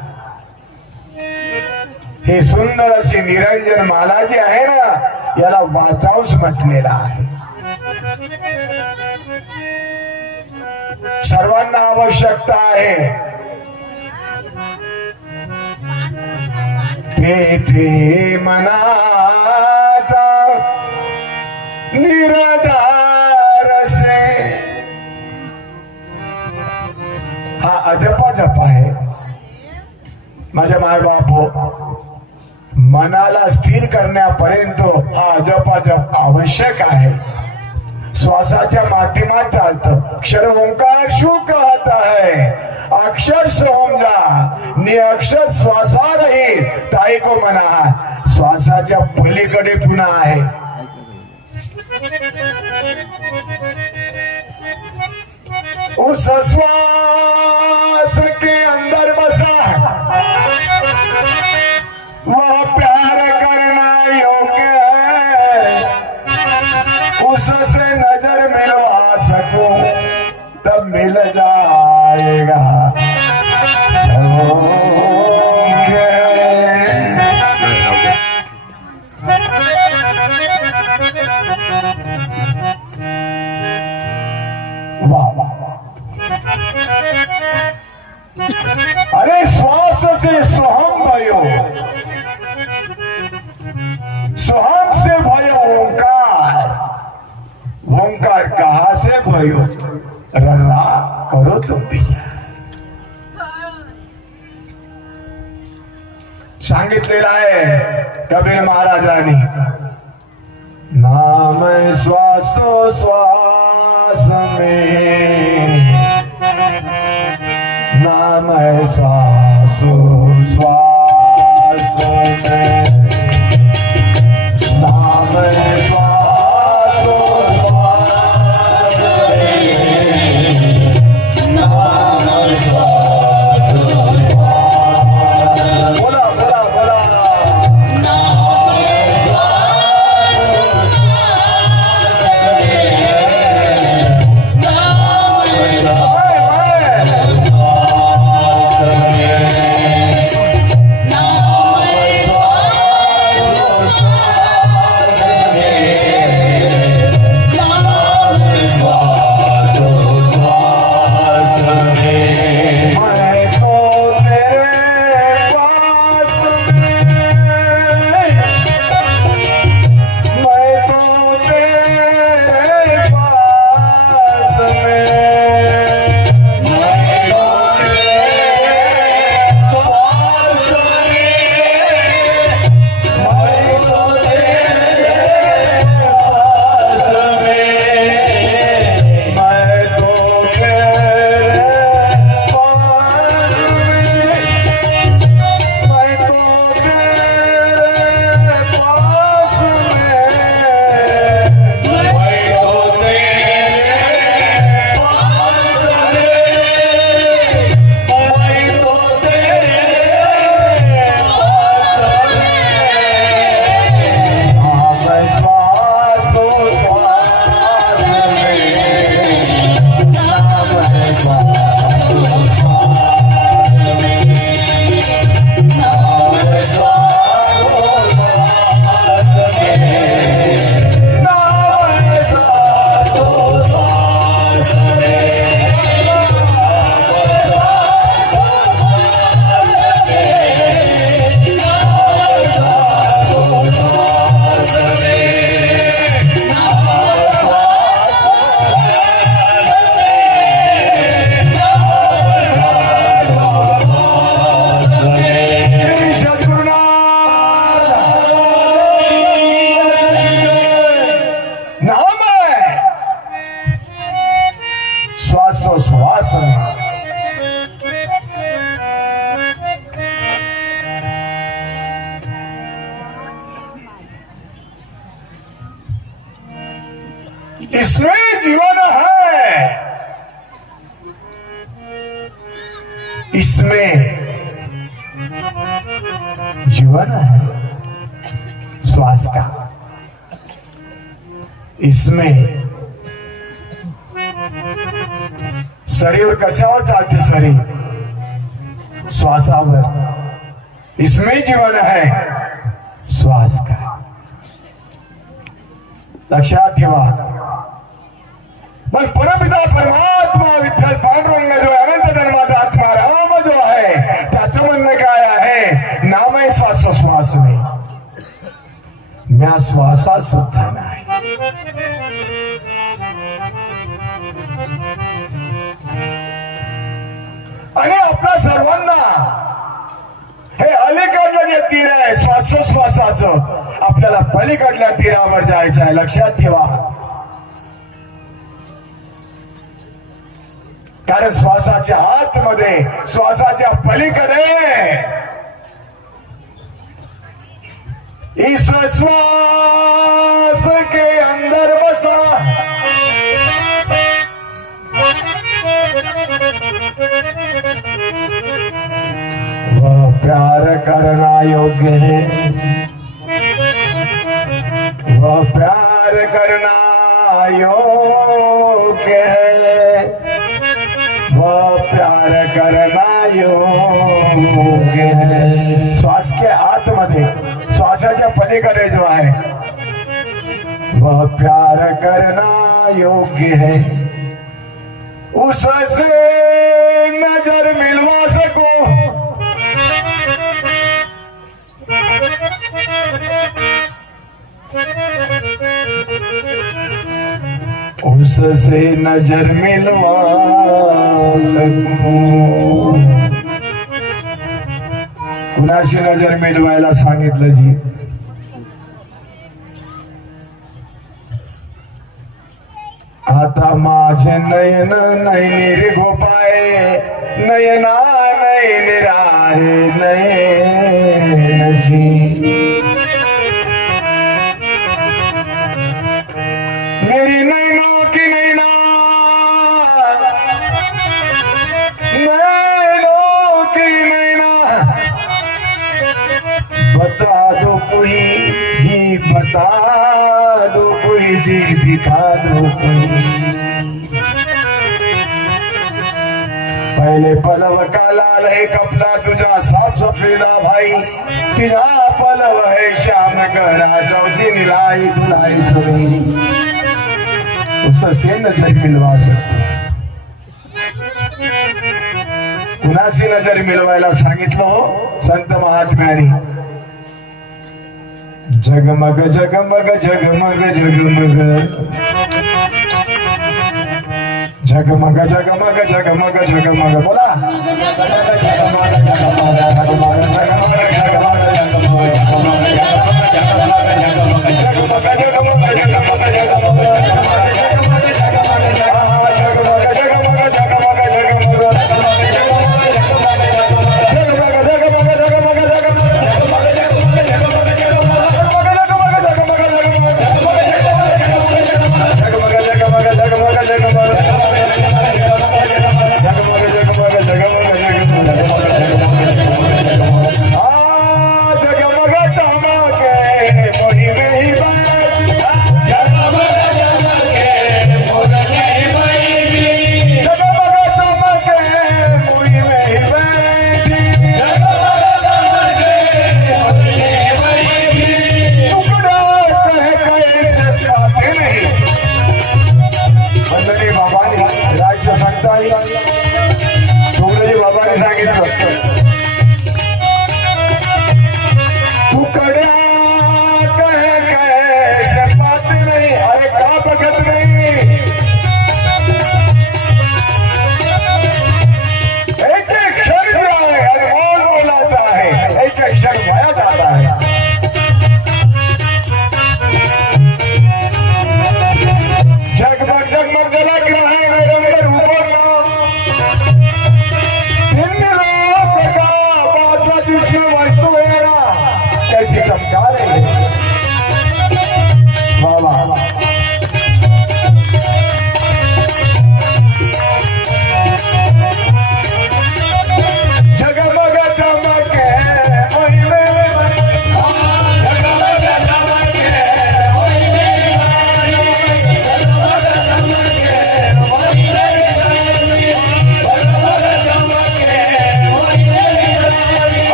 हे सुंदर अशी निरंजन माला जी आहे ना, याला वाचाऊस म्हटलेला आहे. सर्वांना आवश्यकता आहे. तेथे मनाचा निराधार से. हा अजपा जप आहे. माझ्या माय बापो, मनाला स्थिर करण्यापर्यंत हा अजपा जप आवश्यक आहे. श्वासाच्या माध्यमात चालतं. अक्षर ओंकार शू कहता है, अक्षर से होम जा निअक्षर श्वासा रही ताई को मना. श्वासाच्या पलीकडे पुन्हा आहे. उस श्वास के अंदर बसा वह प्यार करना योग्य है. उससे नजर मिलवा सकूं तब मिल जाएगा सौख्य. वाह वाह. अरे श्वास से सोहम भयो, सोहम से भयो ओंकार. ओंकार कहा से भयो? रहा करो तुम विचार. सांगितलेलं आहे कबीर महाराजांनी. नाम श्वासो श्वास में, नाम श्वासो श्वास में, नाम श्वासो श्वास में, नाम श्वासो श्वास. बोला बोला बोला. इसमें जीवन है, इसमें जीवन है श्वास का, इसमें शरीर कशावर चालते? शरीर श्वासावर. इसमें जीवन है, श्वास का. लक्षात ठेवा. पण परमपिता परमात्मा विठ्ठल पांडुरंग जो अनंत जन्माचा आत्मा राम जो आहे, त्याचं म्हणणं काय आहे? नाम आहे श्वासोश्वास नाही, म्या श्वासात सुद्धा नाही. आणि आपल्या सर्वांना हे अलीकडलं जे तीर आहे श्वासोश्वासाचं, आपल्याला पलीकडल्या तीरावर जायचं आहे. लक्षात ठेवा. कारण श्वासाच्या आतमध्ये, श्वासाच्या पलीकडे इस श्वास के अंदर बसा वह प्यार करना योग्य है, वह प्यार करना योग्य है, वह प्यार करना योग्य है. श्वास के आतमध्ये, श्वासाच्या पलीकडे जो आहे, वह प्यार करना योग्य है. उससे नजर मिलवा सको, उससे नजर मिलवा सकूं. कुणाशी नजर मिलवायला सांगितलं जी? आता माझे नयन नयनी रे गोपाळे, नयना नयन राहे नयनजी. मेरी नैनों की नैना, नैनों की नैना, बता दो कोई जी, बता दो कोई जी, दिखा दो कोई. पहले पलव का लाल है कपला तुझा साफ सफेदा भाई, तिजा पलव है श्याम करा चौथी लाई तुलाई सवेरी. उससे नजर मिलवा सकतो. कुणाशी नजर मिलवायला सांगितलं हो संत महात्म्याने? जगमग जगमग जगमग जगमग, जगमग जगमग जगमग जगमग. बोला.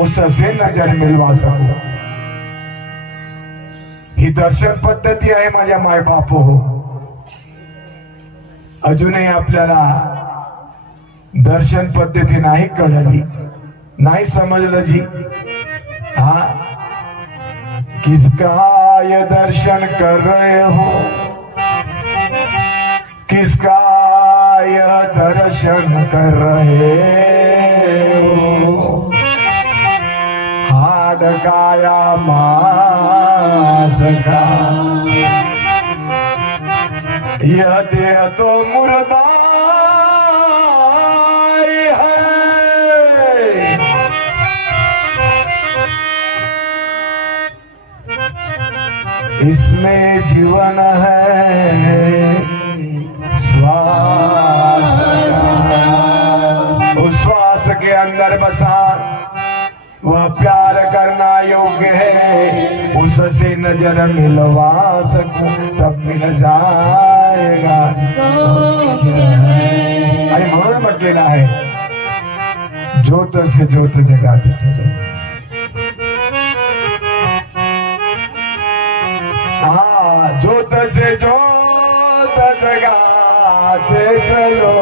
उससे नजर मिलवा सकू. ही दर्शन पद्धती आहे माझ्या माय बाप हो. अजूनही आपल्याला दर्शन पद्धती नाही कळली, नाही समजलं जी. हा, किसका ये दर्शन कर रहे हो, किसका ये दर्शन कर रहे हो. हाड काया मास का, यह देह तो मुर्दा है. इसमें जीवन है श्वास का. उस श्वास के अंदर बसा वह प्यार करना योग्य है. उससे नजर मिलवा सकूं तब मिल जाएगा. आणि म्हणून म्हटलेलं आहे, ज्योत से ज्योत जगाते चलो. हाँ, ज्योत से ज्योत जगाते चलो.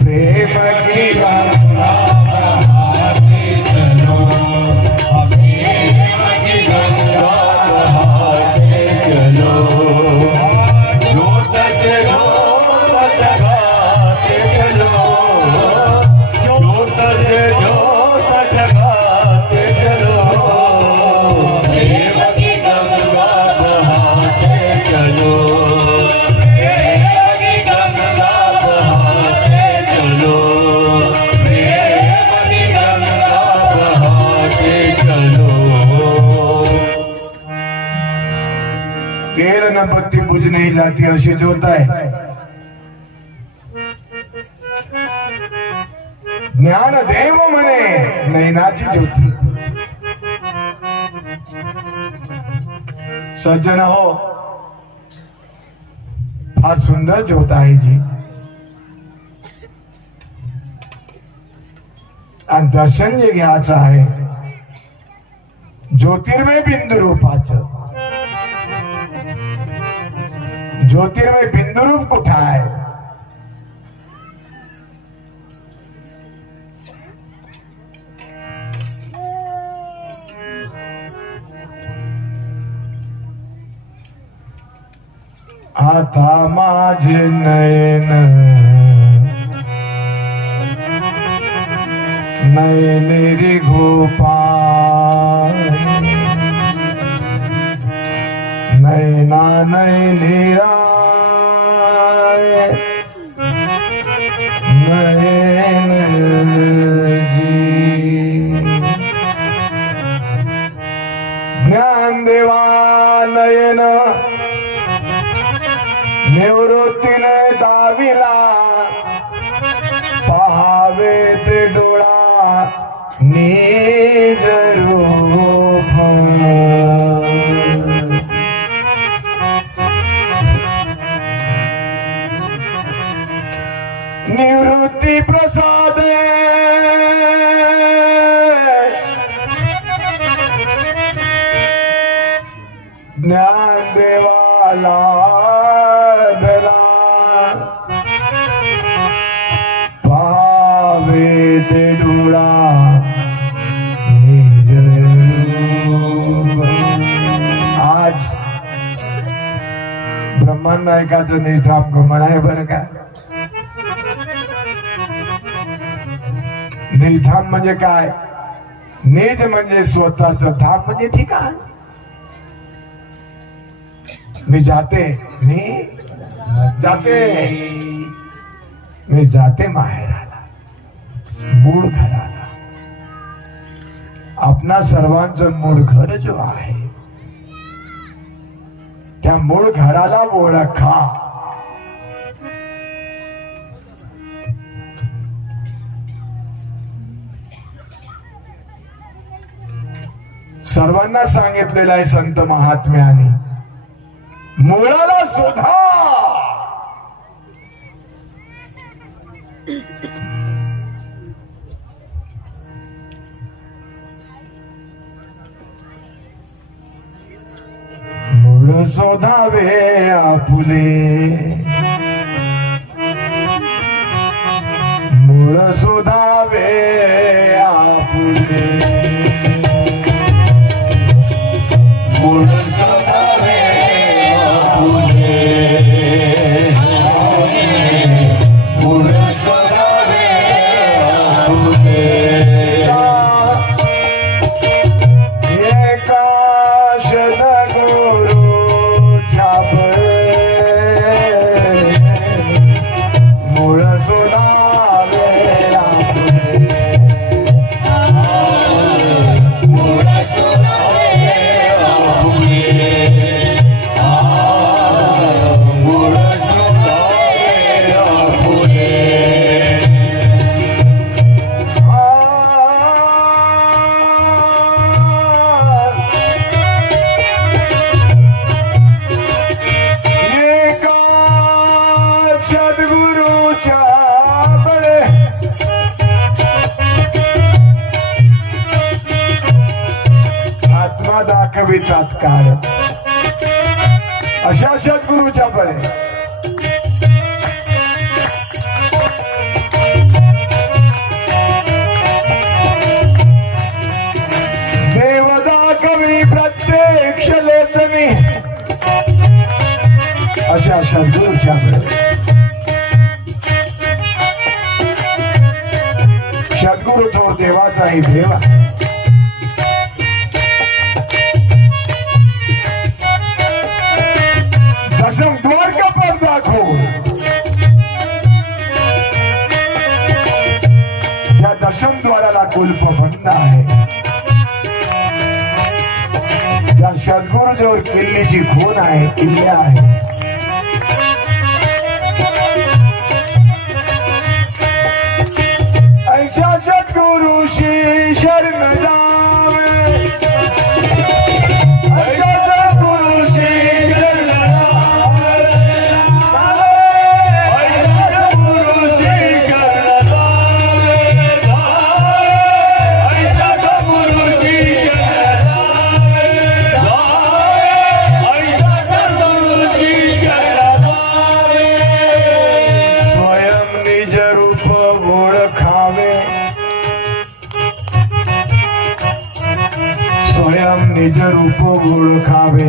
प्रेम की गंगा बहाते चलो. प्रेम की गंगा बहाते चलो. ज्योत से ज्योत जगाते चलो. ज्योत से ज्योत जगाते चलो. प्रेम की गंगा बहाते चलो. प्रेम की गंगा बहाते चलो. प्रेम की गंगा बहाते चलो. तेल न बत्ती बुझ नहीं जाती अशी ज्योत आहे. ज्ञानदेव म्हणे नैनाची ज्योती. सज्जन हो, फार सुंदर ज्योत आहे जी. आणि दर्शन जे घ्यायचं आहे ज्योतिर्मय बिंदू रूपाचं. ज्योतिर्मय बिंदू रूप कुठं आहे? आता माझे नयन नयनेरी गोपाल. नैना नैनीरा नयन जी. ज्ञानदेवा नयन निवृत्तीने दाविला. पहावे ते डोळा निज रूप. निवृत्ती प्रसाद ज्ञानदेवाला धला. पावे ते डोळा निज रूप. आज ब्रह्मांड नायकाचं निजधाम गमन आहे बरं का. निजधाम म्हणजे काय? निज म्हणजे स्वतःच, धाम म्हणजे ठिकाण. मी जाते माहेराला, मूळ घराला. आपणा सर्वांचं मूळ घर जो आहे त्या मूळ घराला ओळखा. सर्वांना सांगितलेलं आहे संत महात्म्याने, मुळाला शोधा. शोधावे आपुले, मूळ शोधावे आपुले, मूळ शोधावे आपुले, मूळ शोधावे आपुले. दाखवी तात्काळ अशा सद्गुरूच्या बळे देव दाखवी प्रत्यक्ष लेचनी अशा सद्गुरूच्या बळे सद्गुरू तो देवाचाही देवा दशम द्वार का पद दाखो, या दशम द्वाराला कुलप बंद आहे. त्या सद्गुरूजवळ किल्लीची खून आहे, किल्ले आहे. ऐसा सद्गुरूशी शरण जावे, निज रूप ओळखावे,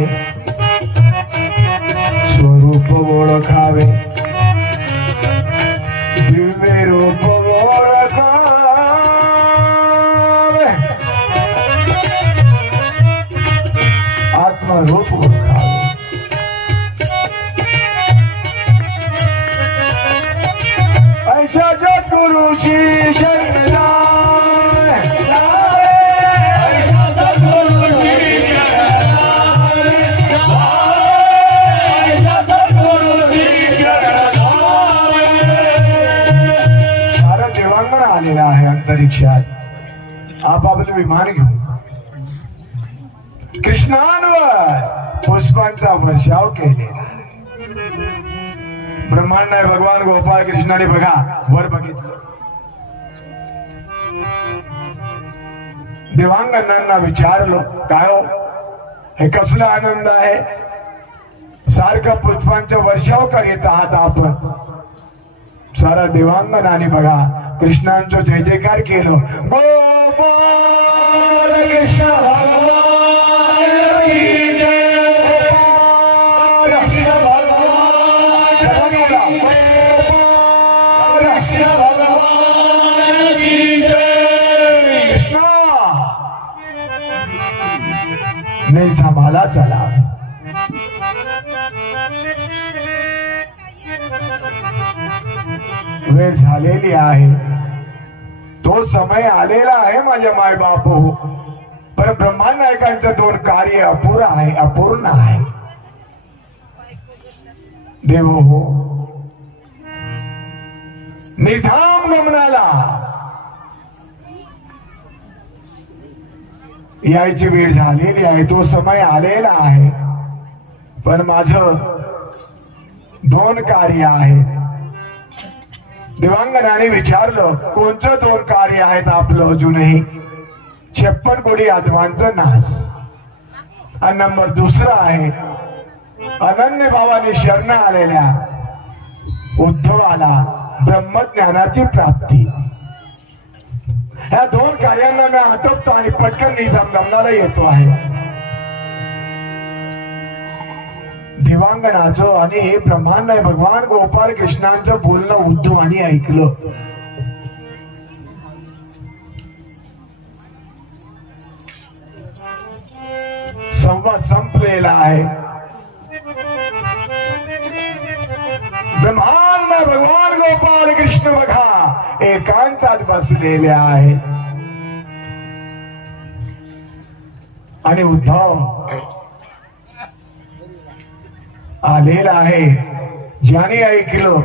स्वरूप ओळखावे, दिव्य रूप ओळखावे, आत्मरूप ओळखावे. ऐसा सद्गुरूची शरण आलेला आहे. अंतरिक्षात आपापले विमान घेऊन कृष्णांवर पुष्पांचा वर्षाव केलेला. ब्रह्मांड आहे भगवान गोपाळ कृष्णाने बघा वर बघितलं. देवांगनांना विचारलं काय हो हे कसला आनंद आहे, सारखं पुष्पांचा वर्षाव करीत आहात आपण. सारा देवांगनाने बघा कृष्णांचं जय जयकार केलं. गोपाल कृष्ण भगवान की जय, गोपाल कृष्ण भगवान, गोपाल कृष्ण भगवान की जय. कृष्ण निजधामाला चला. वेळ झालेली आहे, तो समय आलेला आहे माझ्या माय बाप हो. पण ब्रह्मांड नायकांचं दोन कार्य अपुरा आहे, अपूर्ण आहे. देव हो निधाम गमनाला यायची वेळ झालेली आहे, तो समय आलेला आहे. पण माझं दोन कार्य आहेत. देवांगनाने विचारलं कोणचं दोन कार्य आहेत आपलं अजूनही. 56 कोटी आत्मांचा नाश आणि नंबर दुसरा आहे अनन्य भावाने शरण आलेल्या उद्धवाला ब्रह्मज्ञानाची प्राप्ती, ह्या दोन कार्यांना मी आटोपतो आणि पटकन निधमनाला येतो आहे. दिवांगणाचं आणि ब्रह्मांड भगवान गोपाल कृष्णांचं बोलणं उद्धवानी ऐकलं. संवाद संपलेला आहे. ब्रह्मांड भगवान गोपाल कृष्ण बघा एकांतात बसलेले आहे आणि उद्धव आलेला आहे. ज्याने ऐकलं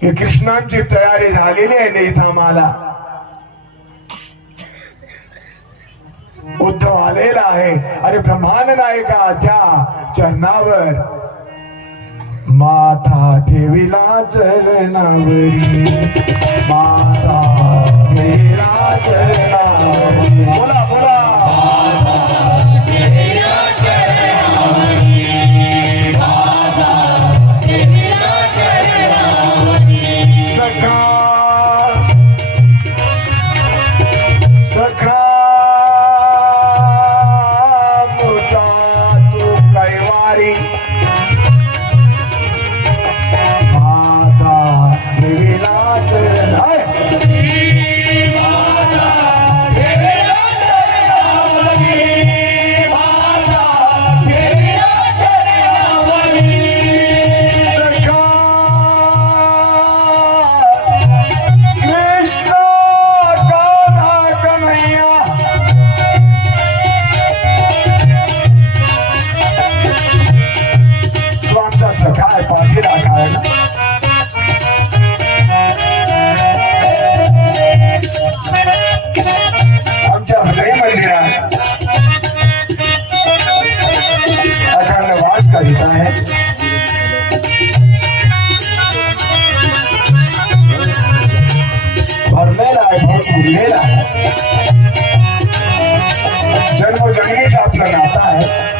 की कृष्णांची तयारी झालेली आहे निधामाला, उद्धव आलेला आहे आणि ब्रह्मांड नायकाच्या चरणावर माथा ठेविला चरणावरी, माथा ठेविला चरणावरी. बोला बोला. सखा सखा सखाय पाठी राखायला आमच्या हृदय मंदिरात अखंड वास करीत आहे. भरलेला आहे, भर फुललेला आहे. जन्मजन्मीच आपलं नातं आहे.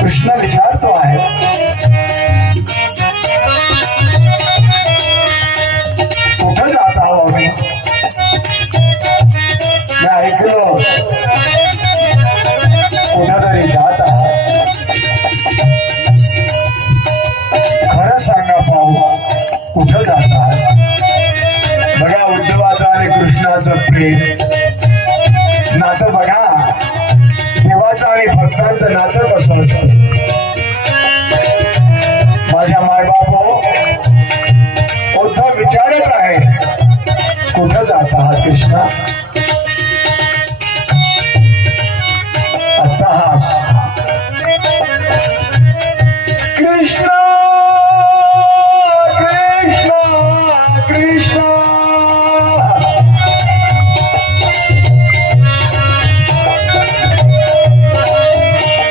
कृष्ण विचारतो आहे, कुठं जात आहो आम्ही? मी ऐकलं कुठं तरी जात आहात. खरं सांगा पाहू कुठं जात आहात? बघा उद्धवाचं आणि कृष्णाचं प्रेम नातं बघा. देवाचं आणि भक्तांचं नातं कसं असतं. माझ्या मायबापो उद्धव विचारत आहे कुठं जात आहात कृष्णा? अट्टहास. कृष्ण कृष्ण कृष्ण.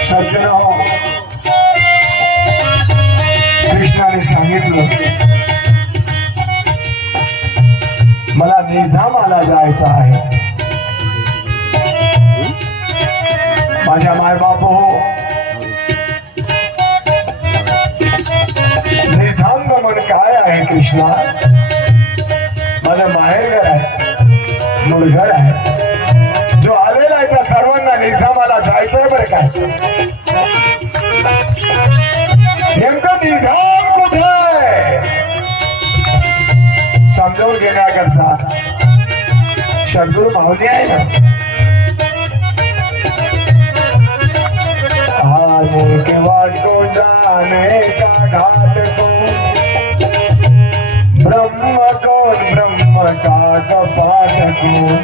सज्जनो, कृष्णाने सांगितलं मला निजधामाला जायचं आहे. माझ्या मायबाप हो, निजधाम गमन काय आहे कृष्णा? माझं माहेरघर आहे, मूळघर आहे. जो आलेला आहे त्या सर्वांना निजधामाला जायचंय बरं काय. नेमकं निजधाम कुठे आहे समजावून घेण्याकरता सद्गुरु माऊली आहे ना. आने के वाट को जाने का घाट को का कपाटकून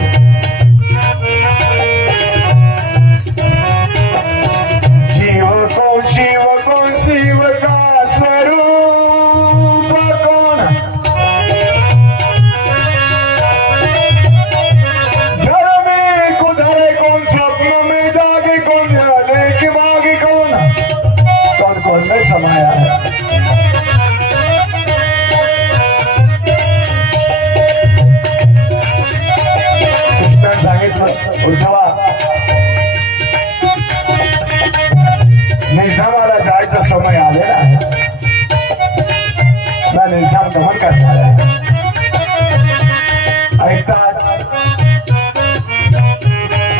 जीव कोण शिव का स्वरूप कोण घर में कुधरे कौन स्वप्न में जागे कौन यादे के मागे कौन कौन कौन में समाया है सांगितलं उद्धवा निधामाला जायचा समय आलेला आहे ना निधाम गमन करणार आहे ऐकतात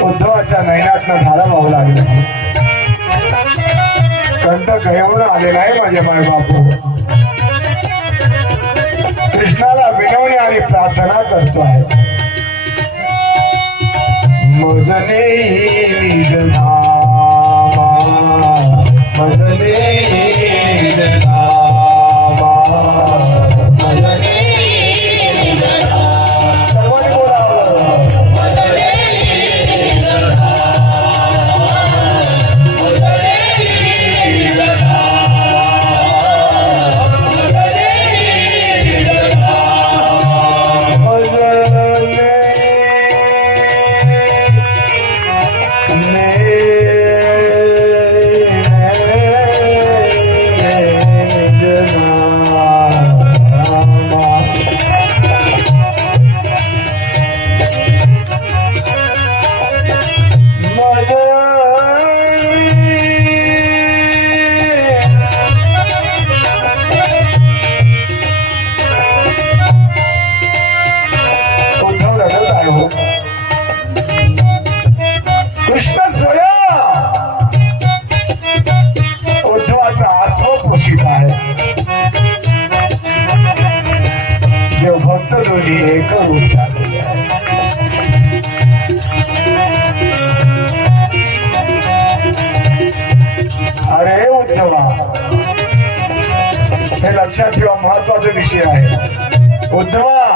उद्धवाच्या नैनातनं धारा वाहू लागले कंठ घेऊन आले नाही माझे माय बापू कृष्णाला विनवणी आणि प्रार्थना करतो आहे मजने निज नामा मजने निज नामा मजने निज नामा सर्वांनी बोलावं मजने निज नामा मजने निज नामा मजने निज नामा मजने कृष्ण स्वयं उद्धवाचा आश्वपोषित आहे जे भक्त दोन्ही एक रूप झालेले आहे अरे उद्धवा हे लक्षात ठेवा महत्वाचा विषय आहे उद्धवा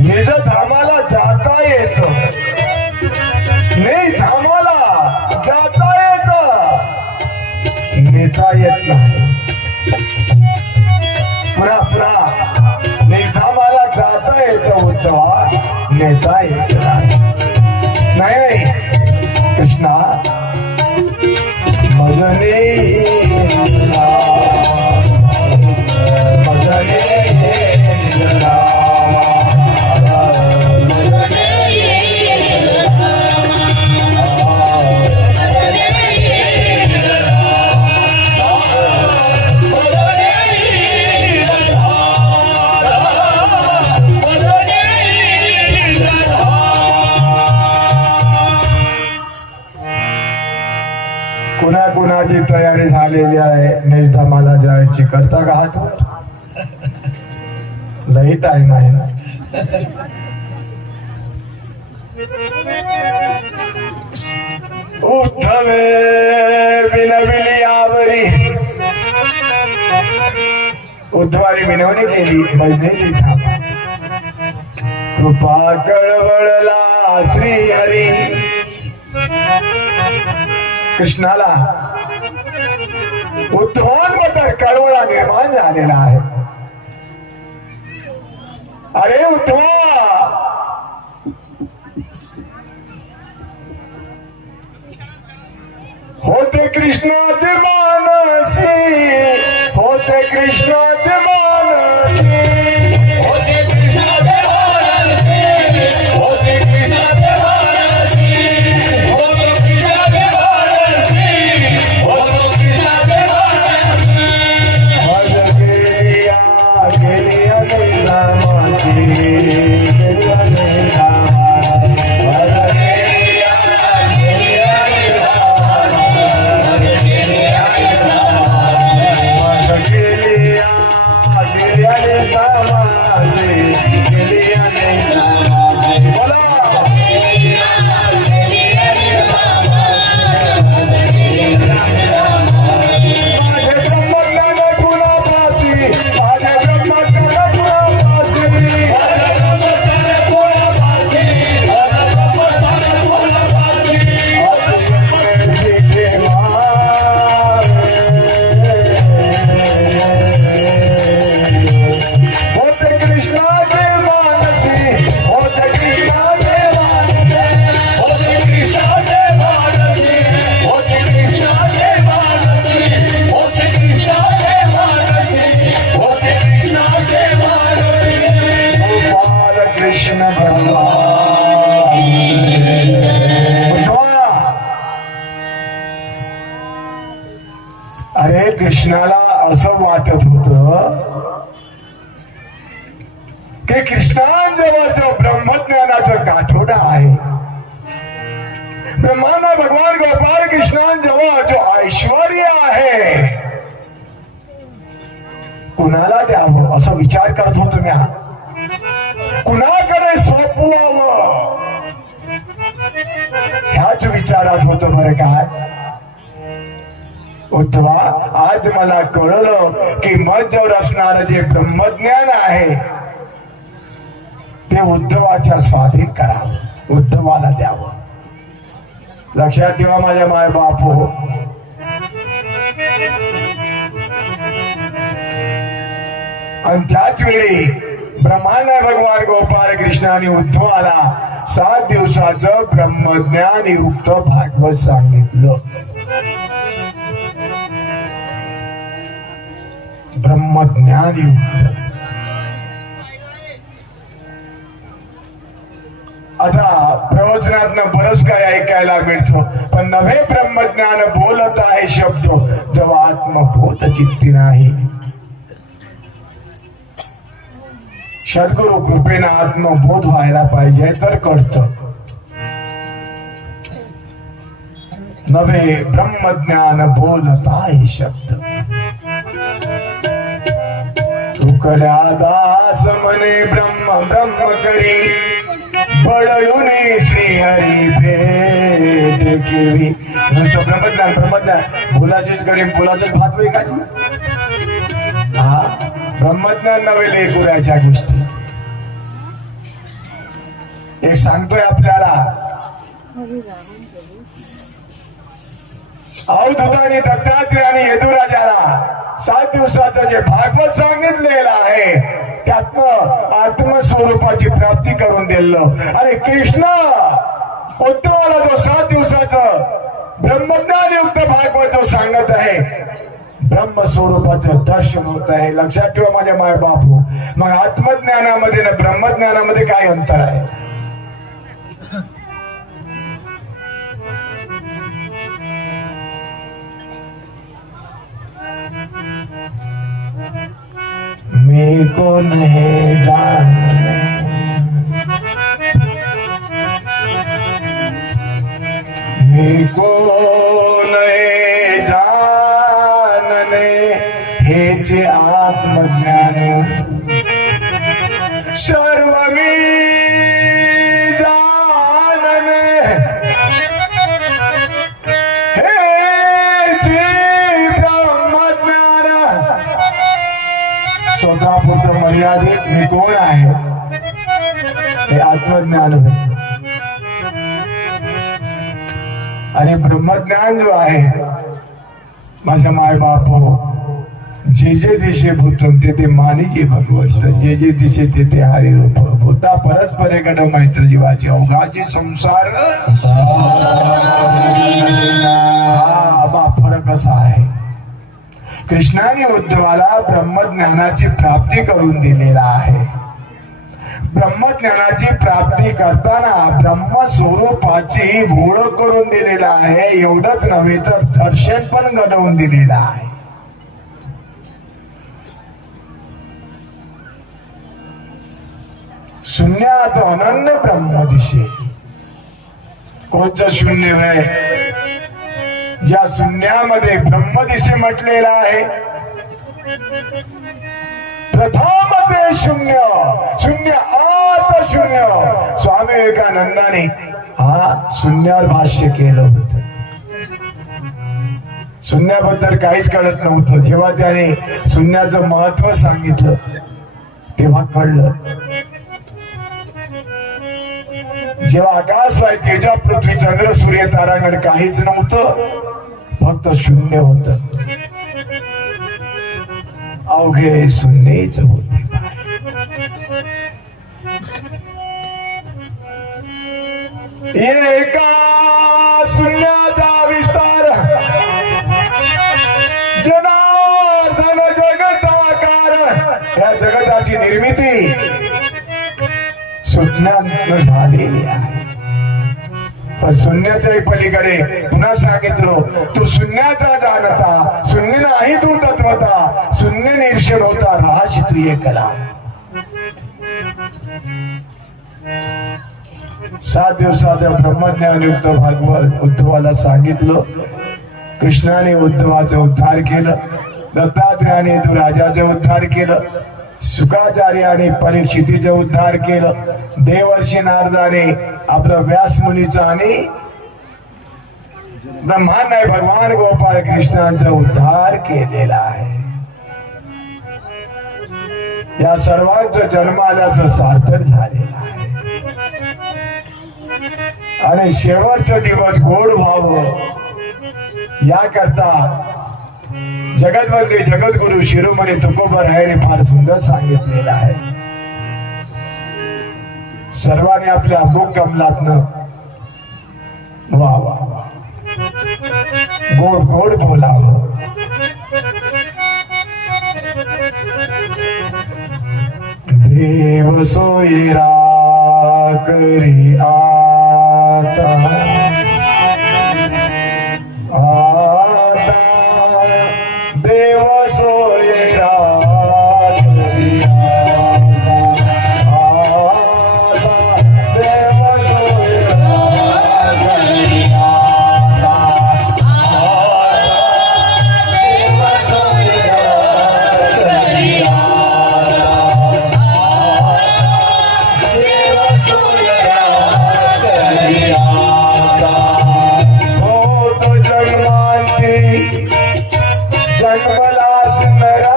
निज धामाला जाता येत नाही धामाला जाता येत नेता येत नाही पुन्हा पुन्हा निधामाला जाता येत उद्धवा नेता येत नाही कृष्णा भजने भजने कुणाकुणाची तयारी झालेली आहे निजधामाला जायची करता का हातवर लई टाइम आहे ना उद्धवे विनविली आवरी उद्धवारी विनवणी केली वैद्यती थांबा कृपा कळवळला श्री हरी कृष्णाला उद्धवांबद्दल कळवळा निर्माण झालेला आहे अरे उद्धवा होते कृष्णाचे मानसी होते कृष्णाचे मानसी होते कृष्णाचे मानसी होते कृष्णाचे मानसी होते कृष्णाचे मानसी होते कृष्णाचे मानसी भज गेलिया नीलामासी गेलिया नीलामासी भज गेलिया कृष्णाला असं वाटत होत की कृष्णांजवळ जो ब्रह्मज्ञानाचं गाठोडा आहे, ब्रह्मांना भगवान गोपाळ कृष्णांजवळ जो ऐश्वर आहे, कुणाला द्यावं असं विचार करत होतो मी. कुणाकडे सोपवावं ह्याच विचारात होतो. बरं काय उद्धवा, आज मला कळलं की माझ्यावर असणारं जे ब्रह्मज्ञान आहे ते उद्धवाच्या स्वाधीन करावं, उद्धवाला द्यावं. लक्षात ठेवा माझ्या माय बापो, आणि त्याच वेळी ब्रह्मांड भगवान गोपाळ कृष्ण आणि उद्धवाला 7 दिवसाचं ब्रह्मज्ञान युक्त भागवत सांगितलं. ब्रह्मज्ञान युक्त. आता प्रवचनात बरंच काय ऐकायला मिळतं, पण नवे ब्रह्मज्ञान बोलत आहे शब्द जेव्हा आत्मबोध चित्ती नाही. सद्गुरु कृपेनं आत्मबोध व्हायला पाहिजे तर कळतं. नवे ब्रह्मज्ञान बोलत आहे शब्द. तुकड्या दास म्हणे ब्रह्म ब्रह्म करी, बळून श्रीहरी भेट केली. नुसतं ब्रह्मज्ञान ब्रह्मज्ञान बोलाचीच करीन, बोलाचीच भात विकायची. हा ब्रह्मज्ञान नव्हे लेकुराच्या गोष्टी. एक सांगतोय आपल्याला, अवधूतांनी दत्तात्रय आणि यदुराजाला 7 दिवसाचं जे भागवत सांगितलेलं आहे त्यातनं आत्मस्वरूपाची प्राप्ती करून दिलं. आणि कृष्ण उद्धवाला जो 7 दिवसाचं ब्रह्मज्ञान युक्त भागवत जो सांगत आहे, ब्रह्मस्वरूपाचं दर्शन होत आहे. लक्षात ठेवा माझ्या माय बापू. मग आत्मज्ञानामध्ये ना ब्रह्मज्ञानामध्ये काय अंतर आहे? मी को नहीं जानने, मी को नहीं जानने, हेच आत्मज्ञान. सर्व मी जानने, हेच ब्रह्मज्ञान. स्वतःपुरतं मर्यादित मी कोण आहे हे आत्मज्ञान आहे. आणि ब्रह्मज्ञान जो आहे माझ्या माय बाप, जे जे दिशे भूतून ते मानिजे भगवंत, जे जे दिशे ते हरी रूप भूता परस्परे गड मैत्र जीवाची अवघाची संसार. हा फरक असा आहे. कृष्णाने उद्धवाला ब्रह्मज्ञानाची प्राप्ती करून दिलेला आहे. ब्रह्मज्ञानाची प्राप्ती करताना ब्रह्मस्वरूपाची ओळख करून दिलेला आहे. एवढंच नव्हे तर दर्शन पण घडवून दिलेलं आहे. शून्यात अनन्य ब्रह्म दिशे. कोणतं शून्य आहे? ज्या शून्यामध्ये ब्रह्मदिशे म्हटलेला आहे. प्रथम ते शून्य, शून्य आत शून्य. स्वामी विवेकानंदाने हा शून्यावर भाष्य केलं होतं. शून्याबद्दल काहीच कळत नव्हतं. जेव्हा त्याने शून्याचं महत्व सांगितलं तेव्हा कळलं. जेव्हा आकाश आहे, तेजा पृथ्वी चंद्र सूर्य तारांगण काहीच नव्हतं, फक्त शून्य होत. अवघे शून्यच होते. एका शून्याचा विस्तार जनार्दन जगताकार. या जगताची निर्मिती शून्यात झालेली आहे. पण शून्याच्याही पलीकडे पुन्हा सांगितलं, तू शून्याचा जाणता, शून्य नाही तू तत्वता, शून्य निरीक्षण होता राहाशी तू ये कला. 7 दिवसाचा ब्रह्मज्ञानयुक्त भागवत उद्धवाला सांगितलं. कृष्णाने उद्धवाचा उद्धार केलं, दत्तात्रेयाने राजाचा उद्धार केलं, शुकाचार्याने परीक्षितीचा उद्धार केलं, देवर्षी नारदाने आपलं व्यास मुनीचा आणि ब्रह्मांड आहे भगवान गोपाळ कृष्णांचा उद्धार केलेला आहे. या सर्वांचं जन्मालाचं सार्थक झालेलं आहे. आणि शेवटचा दिवस गोड व्हावं याकरता जगतवंदे जगद्गुरु शिरोमणी तुकोबर यांनी फार सुंदर सांगितलेलं आहे. सर्वांनी आपल्या मुख कमलातनं वा वा वा गोड गोड बोलावं. देव सोयरा करी आता आता देव सोयरा करी आता देव सोयरा करी आता देव सोयरा करी जन्मलास नरा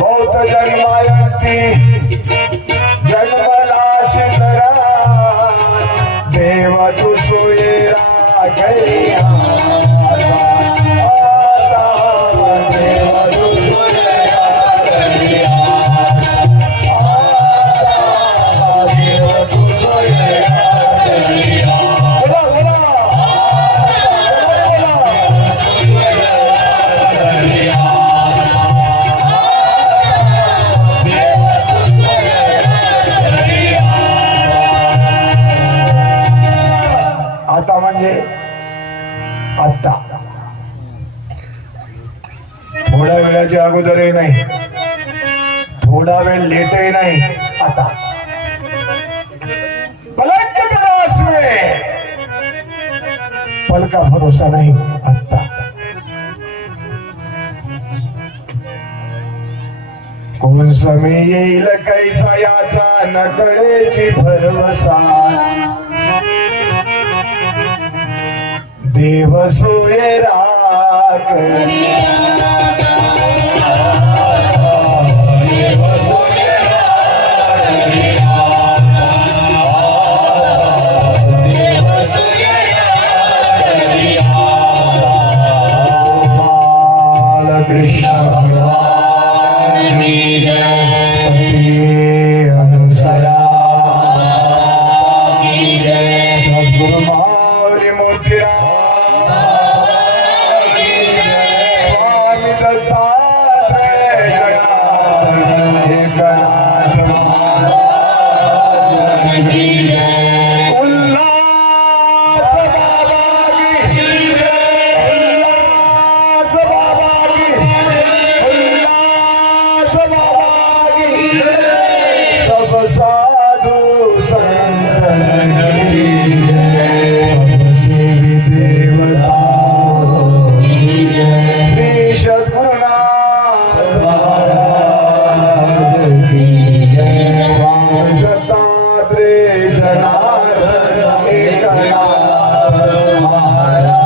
बहुत जन्मायंती जन्मलास नरा देव तू सोयरा करी आता देव तू सोयरा करी आता देव तू सोयरा करी. बोला बोला आता म्हणजे आता थोड्या वेळाच्या अगोदरही नाही, थोडा वेळ लेटही नाही, आता पलक के तलाश में पल का भरोसा नाही. आता कोण समय येईल कैसा याचा न कळेची भरवसा देव सोयरा करी देव सोयरा करी देव सोयरा करी बालकृष्ण भगवान सती अनुसया सद्गुरु माऊली मोतीराम स्वामी दत्तात्रेय एकनाथ उल्हास बाबा की उल्हास बाबा की उल्हास बाबा की सब साधु संत सब देवी देवता श्री सद्गुरुनाथ महाराज स्वामी दत्तात्रेय जनार्दन एकनाथ महाराज.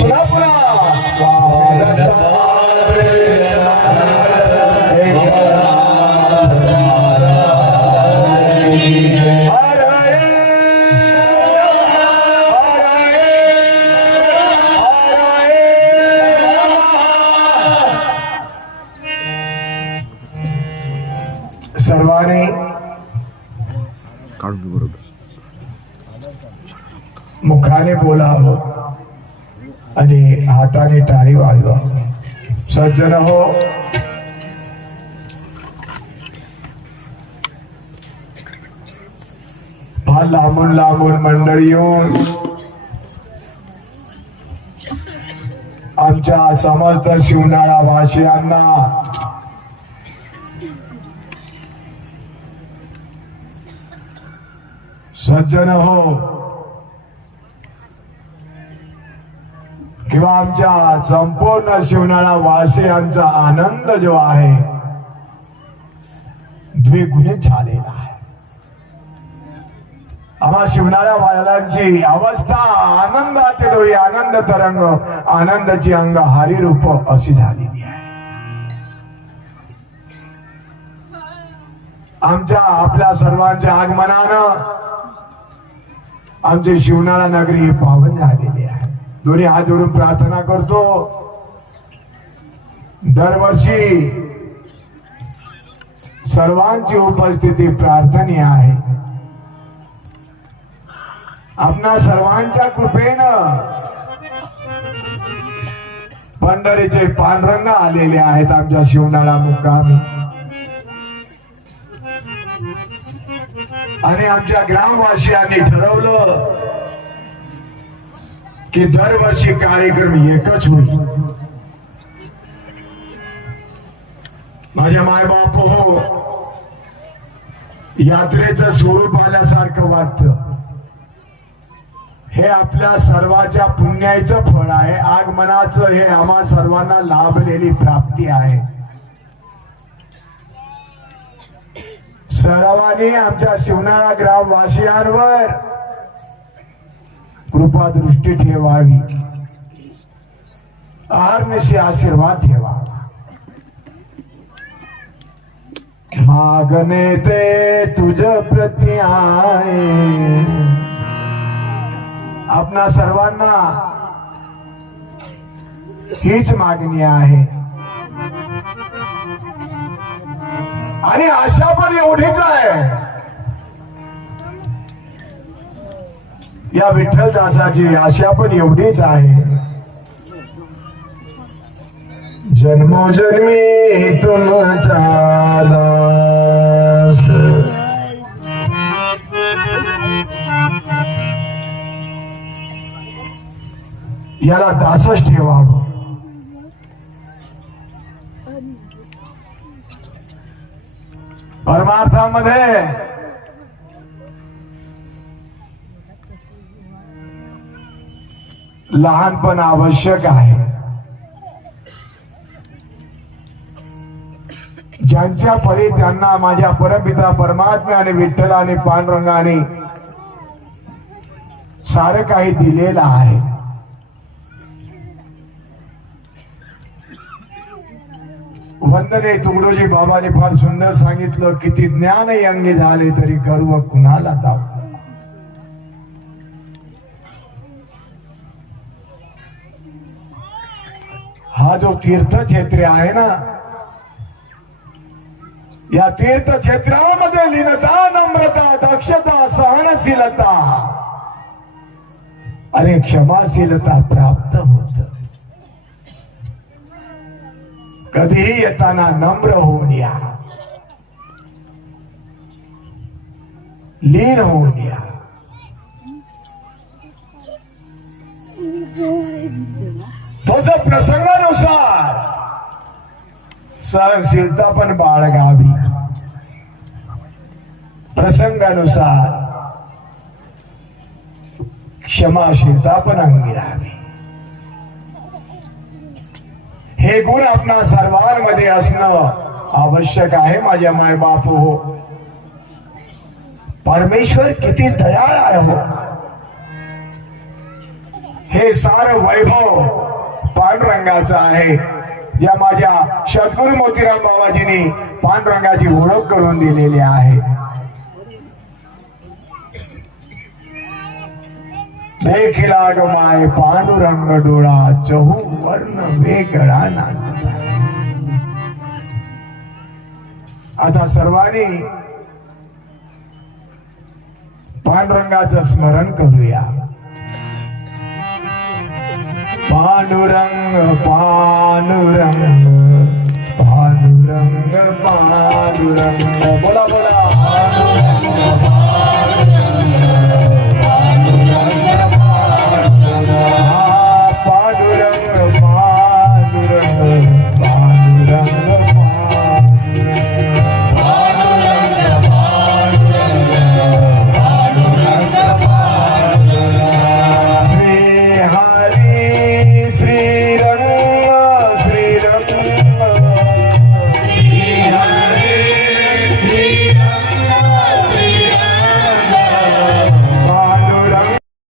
पुन्हा पुन्हा स्वामी दत्तात्रेय जनार्दन एकनाथ महाराज. हर हरे हर हरे हर हरे नमः. सर्वांनी मुखाने बोलावं आणि हाताने टाळी वाजवावं. सज्जन हो, हा लांबून लांबून मंडळी येऊन आमच्या समस्त शिवनाळा वासियांना सज्जन हो किंवा आमच्या संपूर्ण शिवनाळा वासियांचा आनंद जो आहे द्विगुणित झालेला आहे. आम्हा शिवनाळा वाल्यांची अवस्था आनंदात डोई आनंद तरंग आनंदाची अंग हारी रूप अशी झालेली आहे. आमच्या आपल्या सर्वांच्या आगमनानं आमची शिवनाळा नगरी पावन झालेली आहे. दोन्ही हात जोडून प्रार्थना करतो. दरवर्षी सर्वांची उपस्थिती प्रार्थनीय आहे. आपणा सर्वांच्या कृपेनं पंढरीचे पांडुरंग आलेले आहेत आमच्या शिवनाळा मुक्कामी आणि आमच्या ग्रामवासियांनी ठरवलं की दरवर्षी कार्यक्रम एकच होईल. माझे मायबाप हो, यात्रेचं स्वरूप आल्यासारखं वाटतं. हे आपल्या सर्वांच्या पुण्याचं फळ आहे. आगमनाचं हे आम्हा सर्वांना लाभलेली प्राप्ती आहे. सर्वांनी आमच्या शिवनाळा ग्रामवासियांवर कृपा दृष्टी ठेवावी, अहर्निशी आशीर्वाद ठेवावा. मागणे ते तुझ प्रति आहे. आपणा सर्वांना हीच मागणी आहे आणि आशा पण एवढीच आहे. या विठ्ठलदासाची आशा पण एवढीच आहे. जन्मोजन्मी तुमचा दास. याला दासच ठेवावं. परमार्थामध्ये लहानपण आवश्यक आहे. ज्यांच्या परी त्यांना माझ्या परमपिता परमात्म्याने विठ्ठलाने पांडुरंगाने सारं काही दिलेलं आहे. वंदने तुकडोजी बाबाने फार सुंदर सांगितलं, किती ज्ञान अंगी झाले तरी गर्व कुणाला दाव. हा जो तीर्थक्षेत्र आहे ना, या तीर्थक्षेत्रामध्ये लीनता, नम्रता, दक्षता, सहनशीलता आणि क्षमाशीलता प्राप्त होत. कधीही येताना नम्र होऊन या, लीन होऊन या. तोच प्रसंगानुसार सहनशीलता पण बाळगावी. प्रसंगानुसार क्षमाशीलता पण अंगी राहावी. हे गुण आपणा सर्वांमध्ये असणं आवश्यक आहे. माझ्या मायबाप हो, परमेश्वर किती दयाळ आहे हो. हे सारं वैभव पांडुरंगाचं आहे. ज्या माझ्या सद्गुरु मोतीराम बाबाजींनी पांडुरंगाची ओळख करून दिलेली आहे. देखिला ग माय पांडुरंग डोळा, चहू वर्ण वेगळा नांद. आता सर्वांनी पांडुरंगाचं स्मरण करूया. पांडुरंग पांडुरंग पांडुरंग पांडुरंग. बोला बोला.